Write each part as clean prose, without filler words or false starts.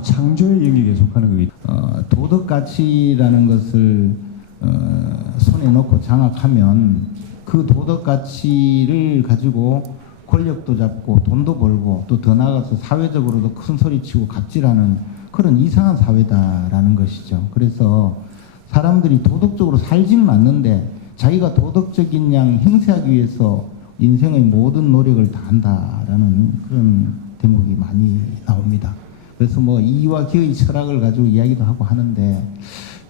이 창조의 영역에 속하는 거기. 도덕 가치라는 것을 손에 놓고 장악하면 그 도덕 가치를 가지고 권력도 잡고 돈도 벌고 또 더 나아가서 사회적으로도 큰 소리치고 갑질하는 그런 이상한 사회다라는 것이죠. 그래서 사람들이 도덕적으로 살지는 않는데 자기가 도덕적인 양 행세하기 위해서 인생의 모든 노력을 다한다라는 그런 대목이 많이 나옵니다. 그래서 뭐 이와 기의 철학을 가지고 이야기도 하고 하는데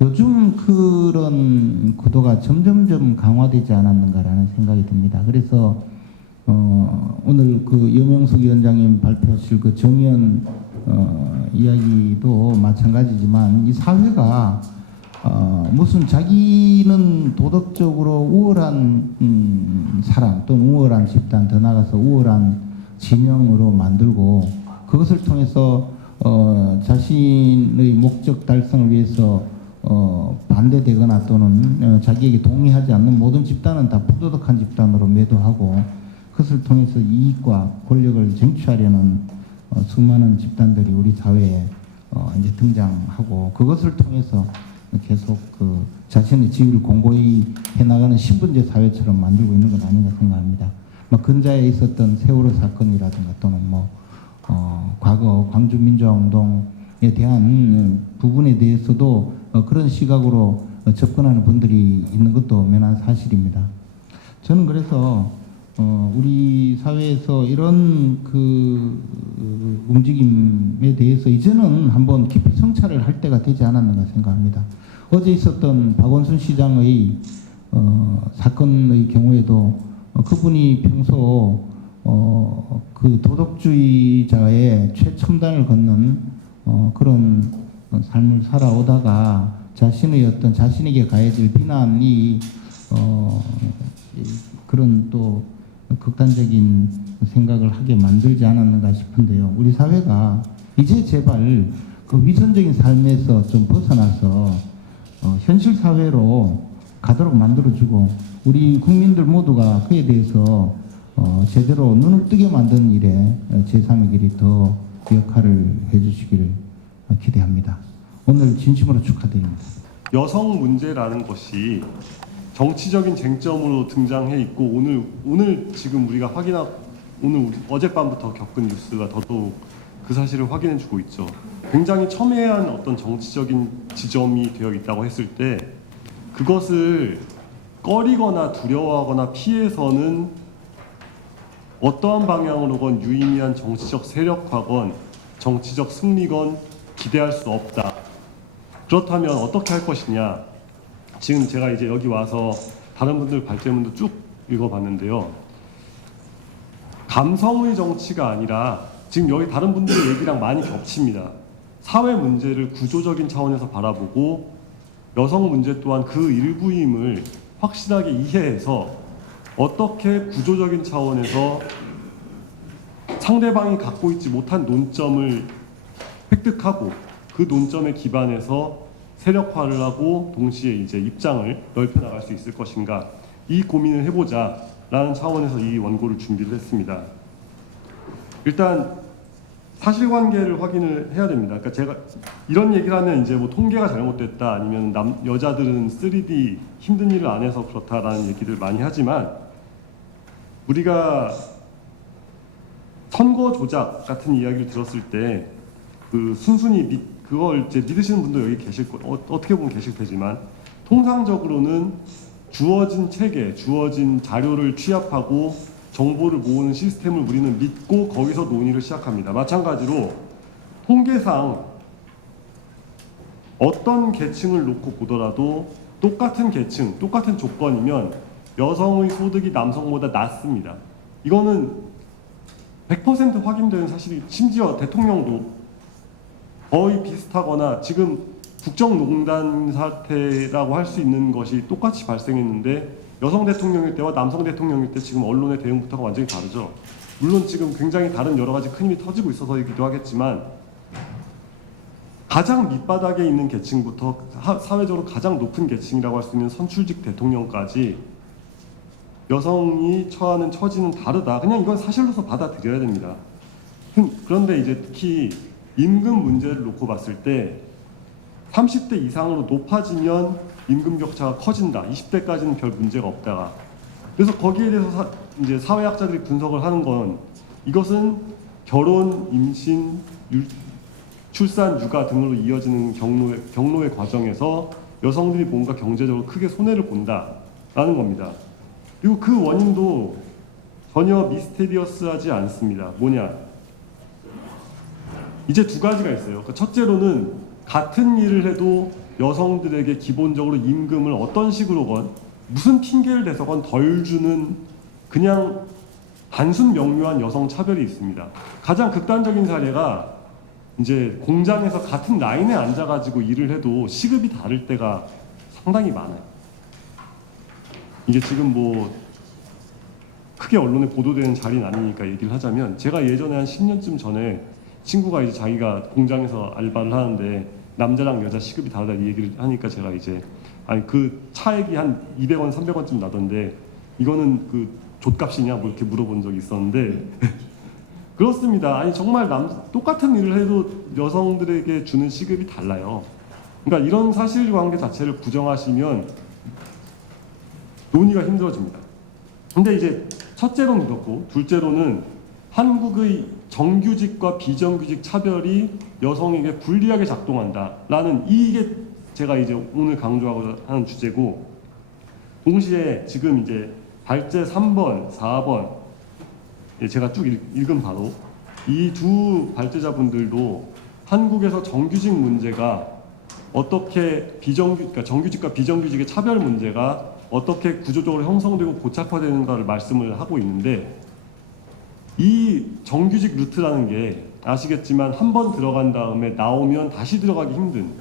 요즘 그런 구도가 점점점 강화되지 않았는가라는 생각이 듭니다. 그래서 오늘 그 여명숙 위원장님 발표하실 그 정의연 이야기도 마찬가지지만 이 사회가 무슨 자기는 도덕적으로 우월한 사람 또는 우월한 집단 더 나아가서 우월한 진영으로 만들고 그것을 통해서 자신의 목적 달성을 위해서 반대되거나 또는 자기에게 동의하지 않는 모든 집단은 다 부도덕한 집단으로 매도하고 그것을 통해서 이익과 권력을 쟁취하려는 수많은 집단들이 우리 사회에 이제 등장하고 그것을 통해서 계속 그 자신의 지위를 공고히 해나가는 신분제 사회처럼 만들고 있는 것 아닌가 생각합니다. 근자에 있었던 세월호 사건이라든가 또는 과거 광주 민주화운동에 대한 부분에 대해서도 그런 시각으로 접근하는 분들이 있는 것도 명한 사실입니다. 저는 그래서 우리 사회에서 이런 그 움직임에 대해서 이제는 한번 깊이 성찰을 할 때가 되지 않았는가 생각합니다. 어제 있었던 박원순 시장의 사건의 경우에도 그분이 평소 그 도덕주의자의 최첨단을 걷는 그런 삶을 살아오다가 자신의 어떤 자신에게 가해질 비난이 그런 또 극단적인 생각을 하게 만들지 않았는가 싶은데요. 우리 사회가 이제 제발 그 위선적인 삶에서 좀 벗어나서 현실 사회로 가도록 만들어주고 우리 국민들 모두가 그에 대해서 제대로 눈을 뜨게 만드는 일에 제3의 길이 더 역할을 해주시기를 기대합니다. 오늘 진심으로 축하드립니다. 여성 문제라는 것이 정치적인 쟁점으로 등장해 있고 오늘 지금 우리가 어젯밤부터 겪은 뉴스가 더더욱 그 사실을 확인해주고 있죠. 굉장히 첨예한 어떤 정치적인 지점이 되어 있다고 했을 때 그것을 꺼리거나 두려워하거나 피해서는 어떠한 방향으로건 유의미한 정치적 세력화건 정치적 승리건 기대할 수 없다. 그렇다면 어떻게 할 것이냐? 지금 제가 이제 여기 와서 다른 분들 발제문도 쭉 읽어봤는데요. 감성의 정치가 아니라 지금 여기 다른 분들의 얘기랑 많이 겹칩니다. 사회 문제를 구조적인 차원에서 바라보고 여성 문제 또한 그 일부임을 확실하게 이해해서 어떻게 구조적인 차원에서 상대방이 갖고 있지 못한 논점을 획득하고 그 논점에 기반해서 세력화를 하고 동시에 이제 입장을 넓혀 나갈 수 있을 것인가 이 고민을 해보자라는 차원에서 이 원고를 준비를 했습니다. 일단 사실관계를 확인을 해야 됩니다. 그러니까 제가 이런 얘기를 하면 이제 뭐 통계가 잘못됐다 아니면 여자들은 3D 힘든 일을 안 해서 그렇다라는 얘기를 많이 하지만 우리가 선거 조작 같은 이야기를 들었을 때 그 순순히 그걸 이제 믿으시는 분도 여기 계실 어떻게 보면 계실 테지만 통상적으로는 주어진 체계, 주어진 자료를 취합하고 정보를 모으는 시스템을 우리는 믿고 거기서 논의를 시작합니다. 마찬가지로 통계상 어떤 계층을 놓고 보더라도 똑같은 계층, 똑같은 조건이면 여성의 소득이 남성보다 낮습니다. 이거는 100% 확인되는 사실이 심지어 대통령도 거의 비슷하거나 지금 국정농단 사태라고 할 수 있는 것이 똑같이 발생했는데 여성 대통령일 때와 남성 대통령일 때 지금 언론의 대응부터가 완전히 다르죠. 물론 지금 굉장히 다른 여러 가지 큰 힘이 터지고 있어서이기도 하겠지만 가장 밑바닥에 있는 계층부터 사회적으로 가장 높은 계층이라고 할 수 있는 선출직 대통령까지 여성이 처하는 처지는 다르다. 그냥 이건 사실로서 받아들여야 됩니다. 그런데 이제 특히 임금 문제를 놓고 봤을 때 30대 이상으로 높아지면 임금 격차가 커진다. 20대까지는 별 문제가 없다가. 그래서 거기에 대해서 이제 사회학자들이 분석을 하는 건 이것은 결혼, 임신, 출산, 육아 등으로 이어지는 경로의 과정에서 여성들이 뭔가 경제적으로 크게 손해를 본다라는 겁니다. 그리고 그 원인도 전혀 미스테리어스하지 않습니다. 뭐냐? 이제 두 가지가 있어요. 그러니까 첫째로는 같은 일을 해도 여성들에게 기본적으로 임금을 어떤 식으로건 무슨 핑계를 대서건 덜 주는 그냥 단순 명료한 여성 차별이 있습니다. 가장 극단적인 사례가 이제 공장에서 같은 라인에 앉아가지고 일을 해도 시급이 다를 때가 상당히 많아요. 이게 지금 뭐 크게 언론에 보도되는 자리는 아니니까 얘기를 하자면, 제가 예전에 한 10년쯤 전에 친구가 이제 자기가 공장에서 알바를 하는데 남자랑 여자 시급이 다르다 이 얘기를 하니까 제가 이제 아니 그 차액이 한 200원, 300원쯤 나던데 이거는 그 족값이냐 뭐 이렇게 물어본 적이 있었는데 그렇습니다. 아니 정말 똑같은 일을 해도 여성들에게 주는 시급이 달라요. 그러니까 이런 사실관계 자체를 부정하시면 논의가 힘들어집니다. 근데 이제 첫째로는 그렇고, 둘째로는 한국의 정규직과 비정규직 차별이 여성에게 불리하게 작동한다라는, 이게 제가 이제 오늘 강조하고자 하는 주제고, 동시에 지금 이제 발제 3번, 4번 제가 쭉 읽은 바로 이 두 발제자분들도 한국에서 정규직 문제가 어떻게 그러니까 정규직과 비정규직의 차별 문제가 어떻게 구조적으로 형성되고 고착화되는가를 말씀을 하고 있는데, 이 정규직 루트라는 게 아시겠지만 한 번 들어간 다음에 나오면 다시 들어가기 힘든,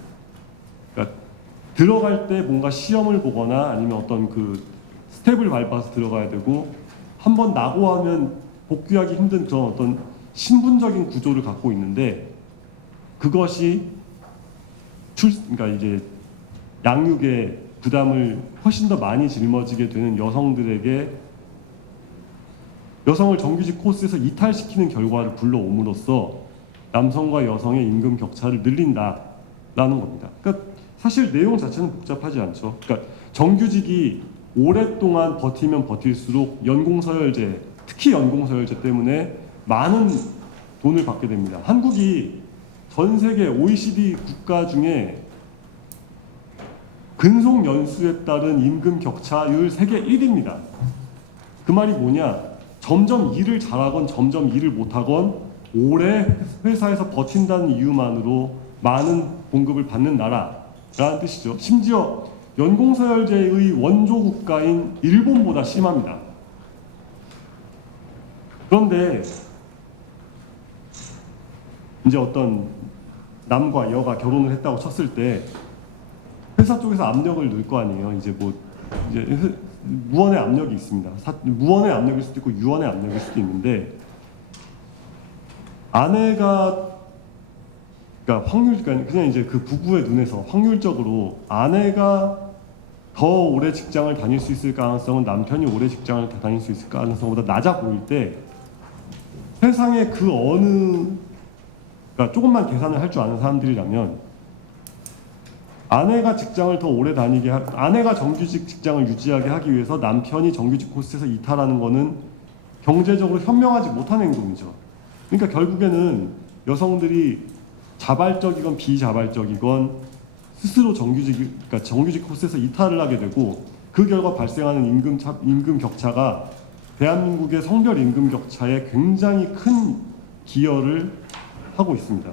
그러니까 들어갈 때 뭔가 시험을 보거나 아니면 어떤 그 스텝을 밟아서 들어가야 되고, 한 번 나고 하면 복귀하기 힘든 그런 어떤 신분적인 구조를 갖고 있는데, 그것이 그러니까 이제 양육의 부담을 훨씬 더 많이 짊어지게 되는 여성들에게 여성을 정규직 코스에서 이탈시키는 결과를 불러옴으로써 남성과 여성의 임금 격차를 늘린다라는 겁니다. 그러니까 사실 내용 자체는 복잡하지 않죠. 그러니까 정규직이 오랫동안 버티면 버틸수록 연공서열제, 특히 연공서열제 때문에 많은 돈을 받게 됩니다. 한국이 전 세계 OECD 국가 중에 근속 연수에 따른 임금 격차율 세계 1위입니다. 그 말이 뭐냐? 점점 일을 잘하건 점점 일을 못하건 오래 회사에서 버틴다는 이유만으로 많은 봉급을 받는 나라라는 뜻이죠. 심지어 연공서열제의 원조 국가인 일본보다 심합니다. 그런데 이제 어떤 남과 여가 결혼을 했다고 쳤을 때 회사 쪽에서 압력을 넣을 거 아니에요. 이제 뭐 이제 무언의 압력이 있습니다. 무언의 압력일 수도 있고 유언의 압력일 수도 있는데, 아내가 그러니까 그냥 이제 그 부부의 눈에서 확률적으로 아내가 더 오래 직장을 다닐 수 있을 가능성은 남편이 오래 직장을 다닐 수 있을 가능성보다 낮아 보일 때, 세상에 그 어느, 그러니까 조금만 계산을 할 줄 아는 사람들이라면 아내가 직장을 더 오래 다니게 아내가 정규직 직장을 유지하게 하기 위해서 남편이 정규직 코스에서 이탈하는 거는 경제적으로 현명하지 못한 행동이죠. 그러니까 결국에는 여성들이 자발적이건 비자발적이건 스스로 그러니까 정규직 코스에서 이탈을 하게 되고, 그 결과 발생하는 임금 격차가 대한민국의 성별 임금 격차에 굉장히 큰 기여를 하고 있습니다.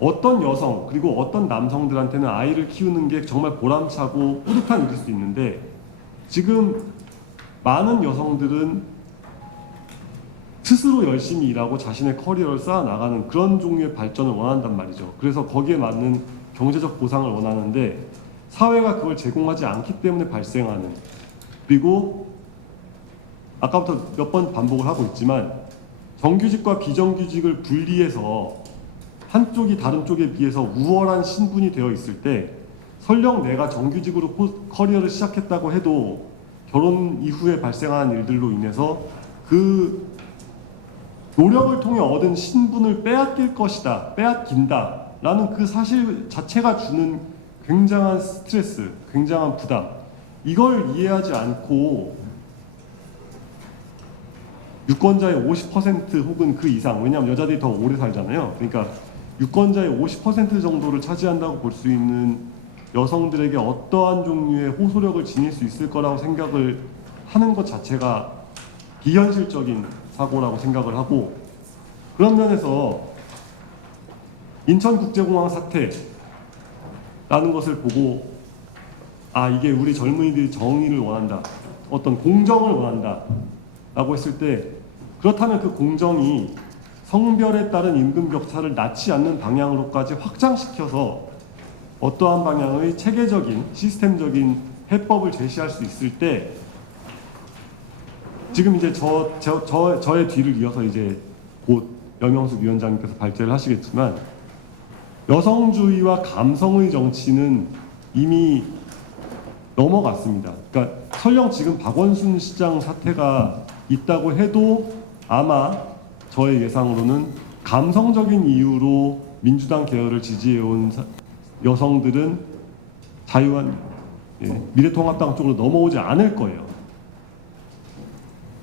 어떤 여성 그리고 어떤 남성들한테는 아이를 키우는 게 정말 보람차고 뿌듯한 일일 수 있는데, 지금 많은 여성들은 스스로 열심히 일하고 자신의 커리어를 쌓아 나가는 그런 종류의 발전을 원한단 말이죠. 그래서 거기에 맞는 경제적 보상을 원하는데 사회가 그걸 제공하지 않기 때문에 발생하는, 그리고 아까부터 몇 번 반복을 하고 있지만 정규직과 비정규직을 분리해서 한쪽이 다른 쪽에 비해서 우월한 신분이 되어 있을 때, 설령 내가 정규직으로 커리어를 시작했다고 해도 결혼 이후에 발생하는 일들로 인해서 그 노력을 통해 얻은 신분을 빼앗길 것이다, 빼앗긴다 라는 그 사실 자체가 주는 굉장한 스트레스, 굉장한 부담, 이걸 이해하지 않고 유권자의 50% 혹은 그 이상, 왜냐하면 여자들이 더 오래 살잖아요. 그러니까 유권자의 50% 정도를 차지한다고 볼 수 있는 여성들에게 어떠한 종류의 호소력을 지닐 수 있을 거라고 생각을 하는 것 자체가 비현실적인 사고라고 생각을 하고, 그런 면에서 인천국제공항 사태라는 것을 보고 아, 이게 우리 젊은이들이 정의를 원한다, 어떤 공정을 원한다 라고 했을 때, 그렇다면 그 공정이 성별에 따른 임금 격차를 낳지 않는 방향으로까지 확장시켜서 어떠한 방향의 체계적인 시스템적인 해법을 제시할 수 있을 때, 지금 이제 저의 뒤를 이어서 이제 곧 염영숙 위원장님께서 발제를 하시겠지만, 여성주의와 감성의 정치는 이미 넘어갔습니다. 그러니까 설령 지금 박원순 시장 사태가 있다고 해도 아마 저의 예상으로는 감성적인 이유로 민주당 계열을 지지해온 여성들은 자유한 미래통합당 쪽으로 넘어오지 않을 거예요.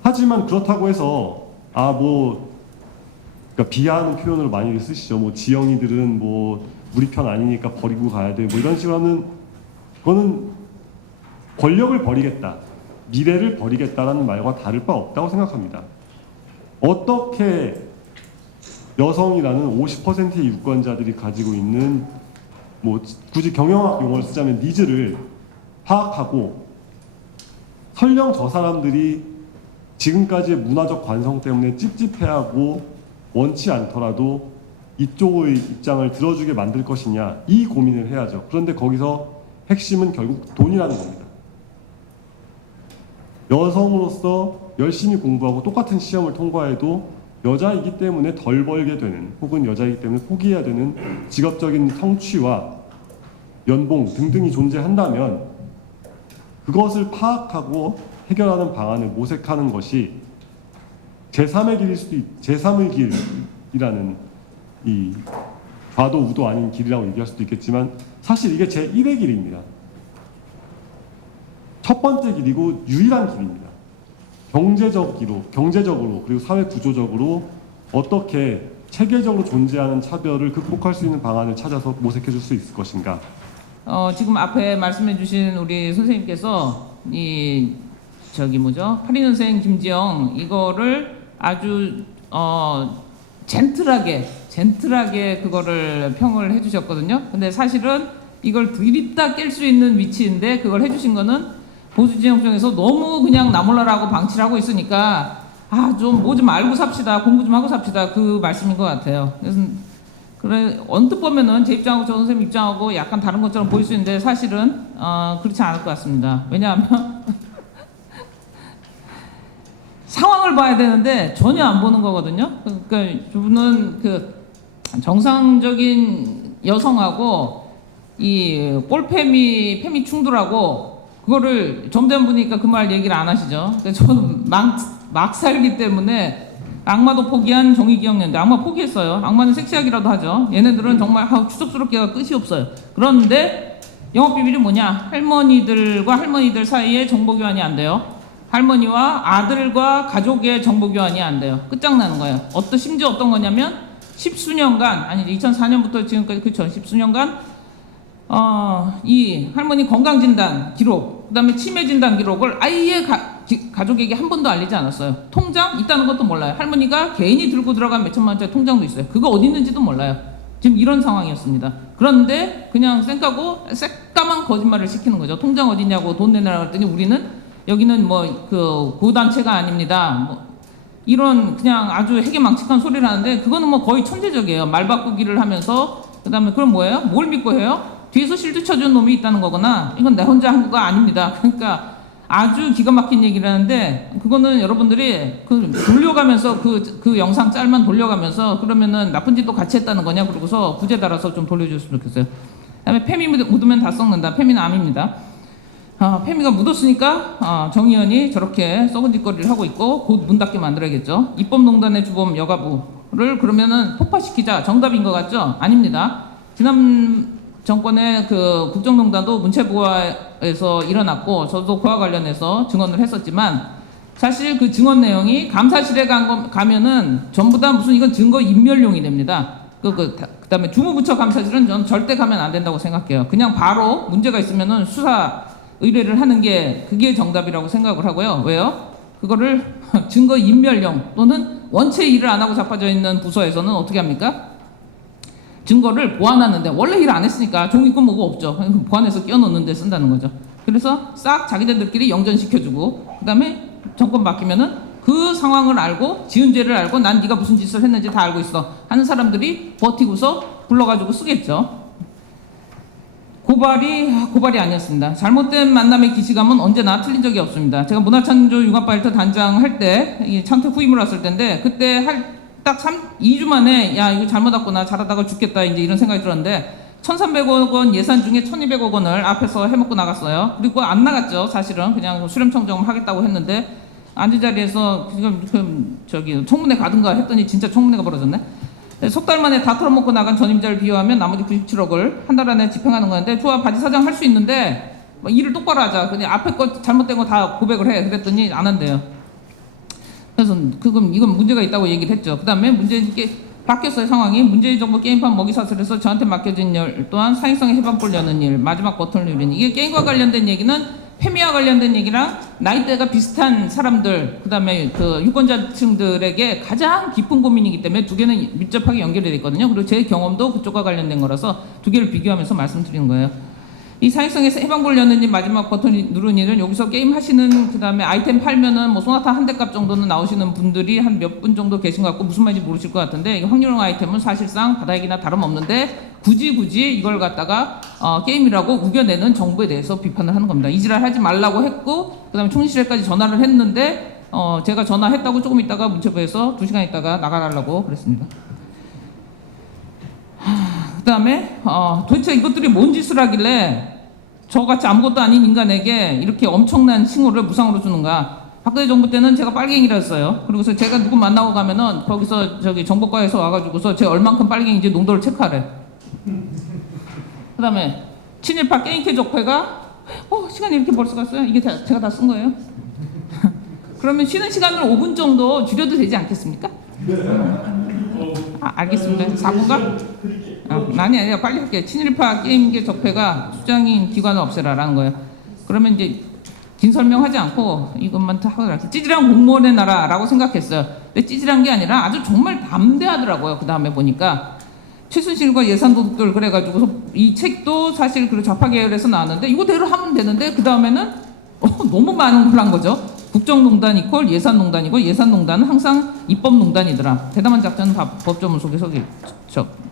하지만 그렇다고 해서 그러니까 비하하는 표현을 많이 쓰시죠. 뭐 지영이들은 뭐 우리 편 아니니까 버리고 가야 돼, 뭐 이런 식으로 하는, 그거는 권력을 버리겠다, 미래를 버리겠다라는 말과 다를 바 없다고 생각합니다. 어떻게 여성이라는 50%의 유권자들이 가지고 있는, 뭐 굳이 경영학 용어를 쓰자면 니즈를 파악하고, 설령 저 사람들이 지금까지의 문화적 관성 때문에 찝찝해하고 원치 않더라도 이쪽의 입장을 들어주게 만들 것이냐, 이 고민을 해야죠. 그런데 거기서 핵심은 결국 돈이라는 겁니다. 여성으로서 열심히 공부하고 똑같은 시험을 통과해도 여자이기 때문에 덜 벌게 되는, 혹은 여자이기 때문에 포기해야 되는 직업적인 성취와 연봉 등등이 존재한다면, 그것을 파악하고 해결하는 방안을 모색하는 것이 제3의 길일 수도 제3의 길이라는, 이 좌도 우도 아닌 길이라고 얘기할 수도 있겠지만 사실 이게 제1의 길입니다. 첫 번째 길이고 유일한 길입니다. 경제적으로 그리고 사회 구조적으로 어떻게 체계적으로 존재하는 차별을 극복할 수 있는 방안을 찾아서 모색해 줄 수 있을 것인가. 지금 앞에 말씀해 주신 우리 선생님께서 이 82년생 김지영 이거를 아주 젠틀하게 그거를 평을 해주셨거든요. 근데 사실은 이걸 드립다 깰 수 있는 위치인데 그걸 해주신 거는 보수진영청에서 너무 그냥 나몰라라고 방치를 하고 있으니까 좀 뭐 좀 알고 삽시다, 공부 좀 하고 삽시다, 그 말씀인 것 같아요. 그래서 그래 언뜻 보면은 제 입장하고 저 선생님 입장하고 약간 다른 것처럼 보일 수 있는데 사실은 그렇지 않을 것 같습니다. 왜냐하면 상황을 봐야 되는데 전혀 안 보는 거거든요. 그러니까 저분은 그 정상적인 여성하고 이 꼴패미 충돌하고 그거를 좀 전에 보니까 그 말 얘기를 안 하시죠. 저는 막 살기 때문에 악마도 포기한 정의기억연대, 악마 포기했어요. 악마는 섹시하기라도 하죠. 얘네들은 정말 추접스럽게가 끝이 없어요. 그런데 영업비밀이 뭐냐? 할머니들과 할머니들 사이에 정보교환이 안 돼요. 할머니와 아들과 가족의 정보교환이 안 돼요. 끝장나는 거예요. 심지어 어떤 거냐면 10수년간, 아니 2004년부터 지금까지, 그쵸, 10수년간 이 할머니 건강진단 기록, 그 다음에 치매진단 기록을 아예 가족에게 한 번도 알리지 않았어요. 통장 있다는 것도 몰라요. 할머니가 개인이 들고 들어간 몇천만 원짜리 통장도 있어요. 그거 어디 있는지도 몰라요. 지금 이런 상황이었습니다. 그런데 그냥 쌩까고 새까만 거짓말을 시키는 거죠. 통장 어디냐고 돈 내놔라 그랬더니 우리는 여기는 뭐 그 고단체가 아닙니다. 뭐 이런 그냥 아주 해괴망측한 소리를 하는데 그거는 뭐 거의 천재적이에요. 말 바꾸기를 하면서, 그 다음에 그럼 뭐예요? 뭘 믿고 해요? 뒤에서 실드 쳐준 놈이 있다는 거거나, 이건 내 혼자 한 거가 아닙니다. 그러니까 아주 기가 막힌 얘기를 하는데, 그거는 여러분들이 돌려가면서 그 영상 짤만 돌려가면서 그러면은 나쁜 짓도 같이 했다는 거냐 그러고서 구제 달아서 좀 돌려줬으면 좋겠어요. 그 다음에 페미 묻으면 다 썩는다. 페미는 암입니다. 페미가 묻었으니까 정의연이 저렇게 썩은 짓거리를 하고 있고 곧 문 닫게 만들어야겠죠. 입법농단의 주범 여가부를 그러면은 폭파시키자 정답인 것 같죠? 아닙니다. 지난 정권의 그 국정농단도 문체부에서 일어났고 저도 그와 관련해서 증언을 했었지만 사실 그 증언 내용이 감사실에 가면은 전부 다 무슨 이건 증거 인멸용이 됩니다. 그다음에 주무부처 감사실은 전 절대 가면 안 된다고 생각해요. 그냥 바로 문제가 있으면은 수사 의뢰를 하는 게 그게 정답이라고 생각을 하고요. 왜요? 그거를 증거 인멸용 또는 원체 일을 안 하고 자빠져 있는 부서에서는 어떻게 합니까? 증거를 보완하는데 원래 일 안 했으니까 종이고 뭐고 없죠. 보완해서 끼워넣는 데 쓴다는 거죠. 그래서 싹 자기들끼리 영전시켜주고 그다음에 정권 바뀌면은 그 상황을 알고 지은 죄를 알고 난 네가 무슨 짓을 했는지 다 알고 있어 하는 사람들이 버티고서 불러가지고 쓰겠죠. 고발이 아니었습니다. 잘못된 만남의 기시감은 언제나 틀린 적이 없습니다. 제가 문화창조 융합파일트 단장 할 때 창퇴 후임을 왔을 때인데 그때 딱 2주 만에 야 이거 잘못 왔구나 잘하다가 죽겠다 이제 이런 생각이 들었는데 1,300억 원 예산 중에 1,200억 원을 앞에서 해먹고 나갔어요. 그리고 안 나갔죠. 사실은 그냥 수렴청정 하겠다고 했는데 앉은 자리에서 지금 청문회 가든가 했더니 진짜 청문회가 벌어졌네. 석 달 만에 다 털어먹고 나간 전임자를 비유하면 나머지 97억을 한 달 안에 집행하는 건데 좋아 바지 사장 할 수 있는데 일을 똑바로 하자. 그냥 앞에 거 잘못된 거 다 고백을 해. 그랬더니 안 한대요. 그래서 이건 문제가 있다고 얘기를 했죠. 그 다음에 이게 바뀌었어요. 상황이. 문재인 정부 게임판 먹이사슬에서 저한테 맡겨진 일 또한 사행성의 해방골 여는 일 마지막 버튼을 누리는 이게 게임과 관련된 얘기는 페미와 관련된 얘기랑 나이대가 비슷한 사람들 그다음에 그 유권자층들에게 가장 깊은 고민이기 때문에 두 개는 밀접하게 연결이 돼 있거든요. 그리고 제 경험도 그쪽과 관련된 거라서 두 개를 비교하면서 말씀드리는 거예요. 이 사행성에서 해방골 여는 일 마지막 버튼 누르는 일은 여기서 게임 하시는 그다음에 아이템 팔면은 뭐 소나타 한 대 값 정도는 나오시는 분들이 한 몇 분 정도 계신 것 같고 무슨 말인지 모르실 것 같은데 이 확률형 아이템은 사실상 바다액이나 다름없는데 굳이 이걸 갖다가 게임이라고 우겨내는 정부에 대해서 비판을 하는 겁니다. 이지랄 하지 말라고 했고 그다음에 총리실에까지 전화를 했는데 제가 전화했다고 조금 있다가 문체부에서 2시간 있다가 나가라고 그랬습니다. 그 다음에 도대체 이것들이 뭔 짓을 하길래 저같이 아무것도 아닌 인간에게 이렇게 엄청난 칭호를 무상으로 주는가. 박근혜 정부 때는 제가 빨갱이라서요. 그리고서 제가 누구 만나고 가면은 거기서 정보과에서 와가지고서 제가 얼만큼 빨갱이인지 농도를 체크하래. 그 다음에 친일파 게임캐 적폐가 시간이 이렇게 벌써 갔어요? 이게 제가 다 쓴 거예요? 그러면 쉬는 시간을 5분 정도 줄여도 되지 않겠습니까? 알겠습니다. 4분가? 아니야 빨리 할게. 친일파 게임계 적폐가 수장인 기관을 없애라라는 거예요. 그러면 이제 긴 설명하지 않고 이것만 하고 찌질한 공무원의 나라라고 생각했어요. 근데 찌질한 게 아니라 아주 정말 담대하더라고요. 그 다음에 보니까 최순실과 예산도둑들 그래가지고서 이 책도 사실 그 좌파 계열에서 나왔는데 이거대로 하면 되는데 그 다음에는 너무 많은 걸 한 거죠. 국정농단 이퀄 예산농단이고 예산농단은 항상 입법농단이더라. 대담한 작전은 법조문 속에서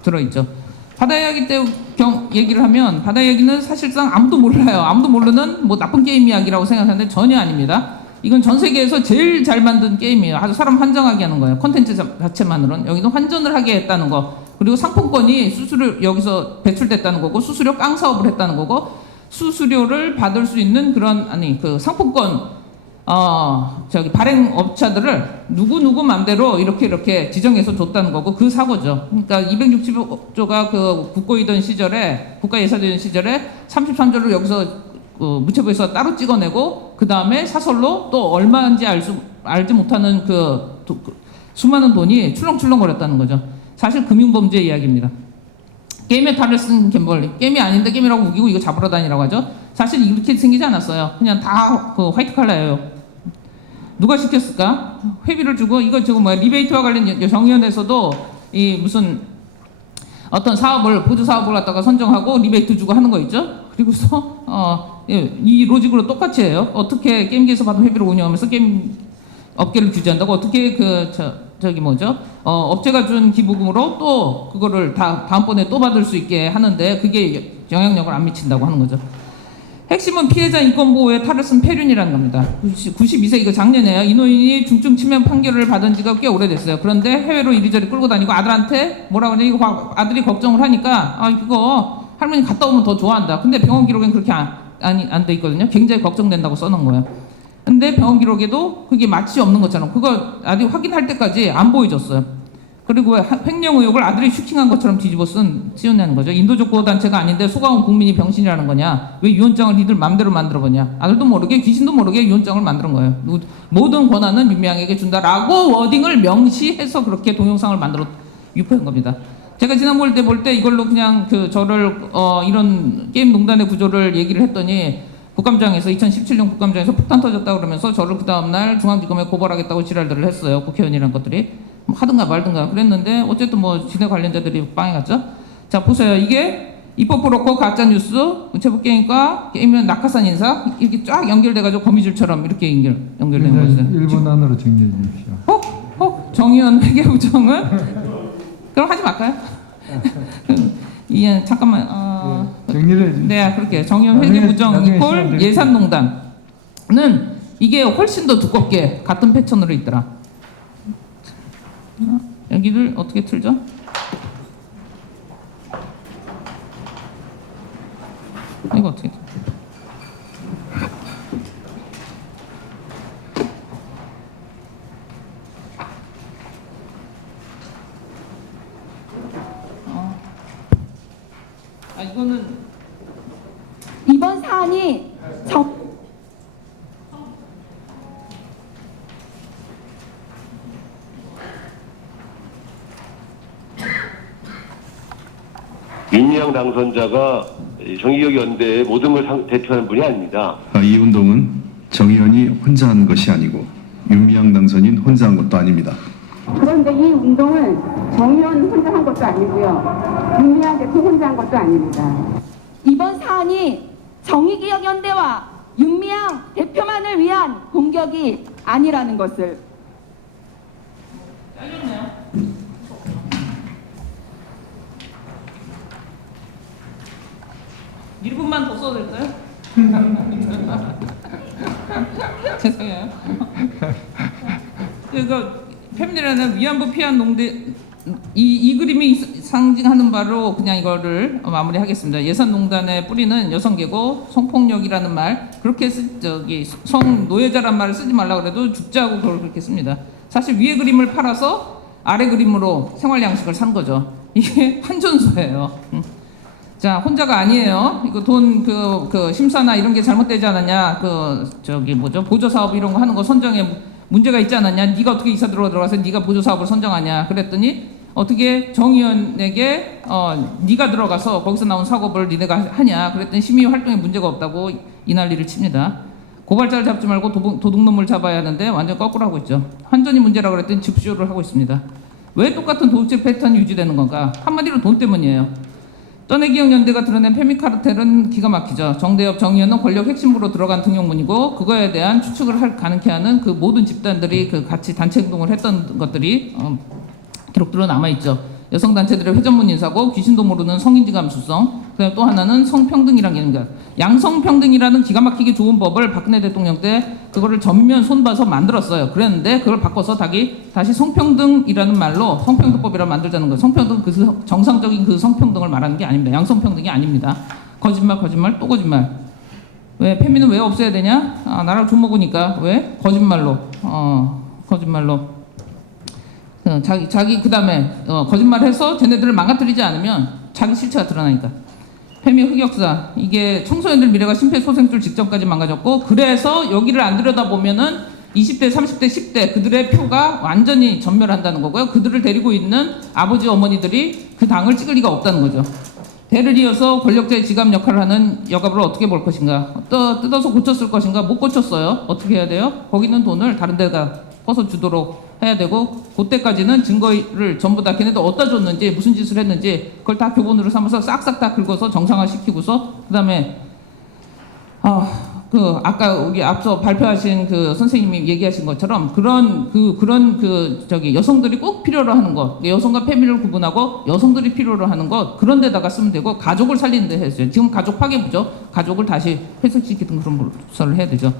들어있죠. 바다 이야기 때 얘기를 하면 바다 이야기는 사실상 아무도 몰라요. 아무도 모르는 뭐 나쁜 게임 이야기라고 생각하는데 전혀 아닙니다. 이건 전 세계에서 제일 잘 만든 게임이에요. 아주 사람 환장하게 하는 거예요. 콘텐츠 자체만으로는. 여기도 환전을 하게 했다는 거. 그리고 상품권이 수수료 여기서 배출됐다는 거고 수수료 깡 사업을 했다는 거고 수수료를 받을 수 있는 그런 그 상품권 발행 업체들을 누구 맘대로 이렇게 지정해서 줬다는 거고 그 사고죠. 그러니까 260조가 그 국고이던 시절에 국가 예산이던 시절에 33조를 여기서 문체부에서 따로 찍어내고 그 다음에 사설로 또 얼마인지 알지 못하는 수많은 돈이 출렁출렁거렸다는 거죠. 사실 금융범죄 이야기입니다. 게임에 탈을 쓴 갬벌리. 게임이 아닌데 게임이라고 우기고 이거 잡으러 다니라고 하죠. 사실 이렇게 생기지 않았어요. 그냥 다 화이트 칼라예요. 누가 시켰을까? 회비를 주고 이거 리베이트와 관련 정의원에서도 이 무슨 어떤 사업을 보조 사업을 갖다가 선정하고 리베이트 주고 하는 거 있죠. 그리고서 이 로직으로 똑같이 해요. 어떻게 게임기에서 받은 회비를 운영하면서 게임 업계를 규제한다고 어떻게 업체가 준 기부금으로 또 그거를 다음번에 또 받을 수 있게 하는데 그게 영향력을 안 미친다고 하는 거죠. 핵심은 피해자 인권보호에 탈을 쓴 폐륜이라는 겁니다. 92세 이거 작년에요. 이 노인이 중증 치매 판결을 받은 지가 꽤 오래됐어요. 그런데 해외로 이리저리 끌고 다니고 아들한테 뭐라고 하냐 이거 아들이 걱정을 하니까 이거 할머니 갔다 오면 더 좋아한다. 근데 병원 기록엔 그렇게 안 돼 있거든요. 굉장히 걱정된다고 써놓은 거예요. 근데 병원 기록에도 그게 마취 없는 것처럼 그거 아직 확인할 때까지 안 보여줬어요. 그리고 횡령 의혹을 아들이 슈킹한 것처럼 뒤집어 씌우는 거죠. 인도적 보호단체가 아닌데 속아온 국민이 병신이라는 거냐? 왜 유언장을 니들 맘대로 만들어보냐? 아들도 모르게 귀신도 모르게 유언장을 만드는 거예요. 모든 권한은 윤미향에게 준다라고 워딩을 명시해서 그렇게 동영상을 만들어 유포한 겁니다. 제가 지난번 볼 때 이걸로 그냥 저를 이런 게임 농단의 구조를 얘기를 했더니 국감장에서 2017년 국감장에서 폭탄 터졌다 그러면서 저를 그 다음날 중앙지검에 고발하겠다고 지랄들을 했어요. 국회의원이란 것들이 하든가 말든가 그랬는데 어쨌든 뭐 진해 관련자들이 빵에 갔죠. 자 보세요. 이게 입법 브로커 가짜뉴스 우체국 게임은 낙하산 인사 이렇게 쫙 연결돼가지고 거미줄처럼 이렇게 연결된 거죠. 1분 안으로 정리해 주십시오. 정의원 회계부정은 그럼 하지 말까요? 예, 잠깐만. 정리를 해주십시오. 네, 그렇게 정의원 나중에 회계부정 시간 이꼴 드릴게요. 예산농단은 이게 훨씬 더 두껍게 같은 패턴으로 있더라. 여기를 어떻게 틀죠? 이거 어떻게 틀죠? 이거는 이번 사안이 윤미향 당선자가 정의역연대의 모든 걸 대표하는 분이 아닙니다. 이 운동은 정의원이 혼자 한 것이 아니고 윤미향 당선인 혼자 한 것도 아닙니다. 그런데 이 운동은 정의원 혼자 한 것도 아니고요. 윤미향 대표 혼자 한 것도 아닙니다. 이번 사안이 정의기억연대와 윤미향 대표만을 위한 공격이 아니라는 것을 잘렸네요. 1분만 더 써도 될까요? 죄송해요. 그러니까 패밀리라는 위안부 피한 농대 이 그림이 상징하는 바로 그냥 이거를 마무리하겠습니다. 예산농단의 뿌리는 여성계고 성폭력이라는 말 그렇게 성노예자란 말을 쓰지 말라고 그래도 죽자고 그걸 그렇게 씁니다. 사실 위에 그림을 팔아서 아래 그림으로 생활 양식을 산 거죠. 이게 환전소예요. 자, 혼자가 아니에요. 이거 돈 심사나 이런 게 잘못되지 않았냐? 보조 사업 이런 거 하는 거 선정에 문제가 있지 않았냐? 네가 어떻게 이사 들어가서 네가 보조 사업을 선정하냐? 그랬더니 어떻게 정의원에게 네가 들어가서 거기서 나온 사업을 니네가 하냐? 그랬더니 심의 활동에 문제가 없다고 이 난리를 칩니다. 고발자를 잡지 말고 도둑놈을 잡아야 하는데 완전 거꾸로 하고 있죠. 환전이 문제라고 그랬더니 집쇼를 하고 있습니다. 왜 똑같은 도둑질 패턴이 유지되는 건가? 한마디로 돈 때문이에요. 떠내기형연대가 드러낸 페미카르텔은 기가 막히죠. 정대협 정의원은 권력 핵심부로 들어간 등용문이고 그거에 대한 추측을 가능케 하는 그 모든 집단들이 같이 단체 행동을 했던 것들이 기록들로 남아있죠. 여성단체들의 회전문 인사고 귀신도 모르는 성인지 감수성 그다음에 또 하나는 성평등이라는 개념입니다. 양성평등이라는 기가 막히게 좋은 법을 박근혜 대통령 때 그거를 전면 손봐서 만들었어요. 그랬는데 그걸 바꿔서 다시 성평등이라는 말로 성평등법이라고 만들자는 거예요. 성평등 정상적인 그 성평등을 말하는 게 아닙니다. 양성평등이 아닙니다. 거짓말 또 거짓말. 왜 페미는 왜 없애야 되냐? 나라를 좀 먹으니까 왜? 거짓말로 자기 그다음에 거짓말해서 쟤네들을 망가뜨리지 않으면 자기 실체가 드러나니까. 페미 흑역사 이게 청소년들 미래가 심폐소생술 직전까지 망가졌고 그래서 여기를 안 들여다보면은 20대 30대 10대 그들의 표가 완전히 전멸한다는 거고요. 그들을 데리고 있는 아버지 어머니들이 그 당을 찍을 리가 없다는 거죠. 대를 이어서 권력자의 지갑 역할을 하는 여갑을 어떻게 볼 것인가. 뜯어서 고쳤을 것인가. 못 고쳤어요. 어떻게 해야 돼요? 거기 있는 돈을 다른 데다 퍼서 주도록 해야 되고 그때까지는 증거를 전부 다 걔네들 어디다 줬는지 무슨 짓을 했는지 그걸 다 교본으로 삼아서 싹싹 다 긁어서 정상화시키고서 그다음에 아까 여기 앞서 발표하신 그 선생님이 얘기하신 것처럼 그런 여성들이 꼭 필요로 하는 것, 여성과 패밀리를 구분하고 여성들이 필요로 하는 것 그런 데다가 쓰면 되고 가족을 살리는 데 했어요. 지금 가족 파괴부죠. 가족을 다시 회복시키는 그런 것을 해야 되죠.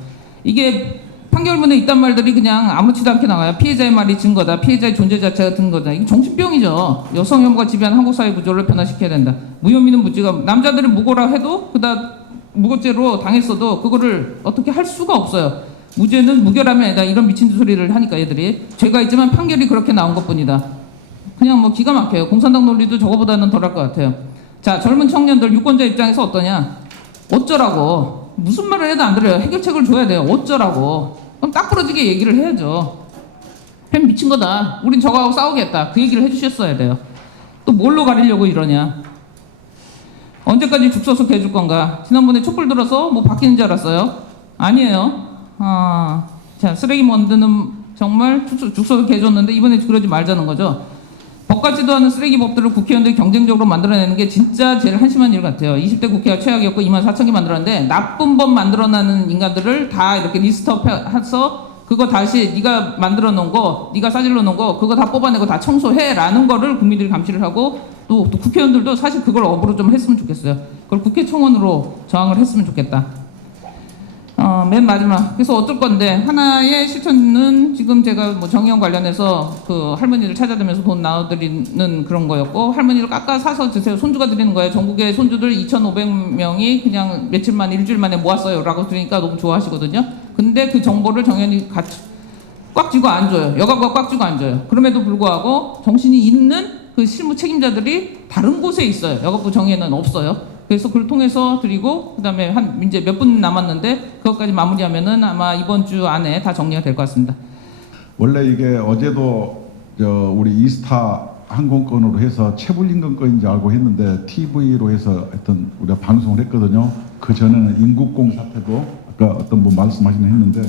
이게 판결문에 있단 말들이 그냥 아무렇지도 않게 나와요. 피해자의 말이 증거다. 피해자의 존재 자체가 증거다. 이게 정신병이죠. 여성 혐오가 지배한 한국 사회 구조를 변화시켜야 된다. 무혐의는 무죄가 남자들이 무고라 해도 그다 무고죄로 당했어도 그거를 어떻게 할 수가 없어요. 무죄는 무결함이 아니다. 이런 미친 소리를 하니까 애들이 죄가 있지만 판결이 그렇게 나온 것뿐이다. 그냥 뭐 기가 막혀요. 공산당 논리도 저거보다는 덜할 것 같아요. 자, 젊은 청년들 유권자 입장에서 어떠냐? 어쩌라고? 무슨 말을 해도 안 들어요. 해결책을 줘야 돼요. 어쩌라고? 그럼 딱 부러지게 얘기를 해야죠. 팬 미친 거다. 우린 저거하고 싸우겠다. 그 얘기를 해주셨어야 돼요. 또 뭘로 가리려고 이러냐? 언제까지 죽서서 해줄 건가? 지난번에 촛불 들어서 뭐 바뀌는 줄 알았어요? 아니에요. 자, 쓰레기 만드는 정말 죽서서 해줬는데 이번에 그러지 말자는 거죠. 법 같지도 않은 쓰레기 법들을 국회의원들이 경쟁적으로 만들어내는 게 진짜 제일 한심한 일 같아요. 20대 국회가 최악이었고 24,000개 만들었는데 나쁜 법 만들어내는 인간들을 다 이렇게 리스트업해서 그거 다시 네가 만들어 놓은 거, 네가 싸질러 놓은 거 그거 다 뽑아내고 다 청소해라는 거를 국민들이 감시를 하고 또 국회의원들도 사실 그걸 업으로 좀 했으면 좋겠어요. 그걸 국회 청원으로 저항을 했으면 좋겠다. 맨 마지막. 그래서 어떨 건데 하나의 실천은 지금 제가 뭐 정의원 관련해서 그 할머니들 찾아다니면서 돈 나눠드리는 그런 거였고 할머니를 깎아 사서 드세요. 손주가 드리는 거예요. 전국의 손주들 2,500명이 그냥 며칠 만에 일주일 만에 모았어요라고 들으니까 너무 좋아하시거든요. 근데 그 정보를 정의원이 같이 꽉 쥐고 안 줘요. 여가부가 꽉 쥐고 안 줘요. 그럼에도 불구하고 정신이 있는 그 실무 책임자들이 다른 곳에 있어요. 여가부 정의에는 없어요. 그래서 그걸 통해서 드리고 그다음에 한 이제 몇 분 남았는데 그것까지 마무리하면은 아마 이번 주 안에 다 정리가 될 것 같습니다. 원래 이게 어제도 우리 이스타 항공권으로 해서 체불임금 건인지 알고 했는데 TV로 해서 하여튼 우리가 방송을 했거든요. 그 전에는 인국공 사태도 아까 어떤 분 말씀하시는 했는데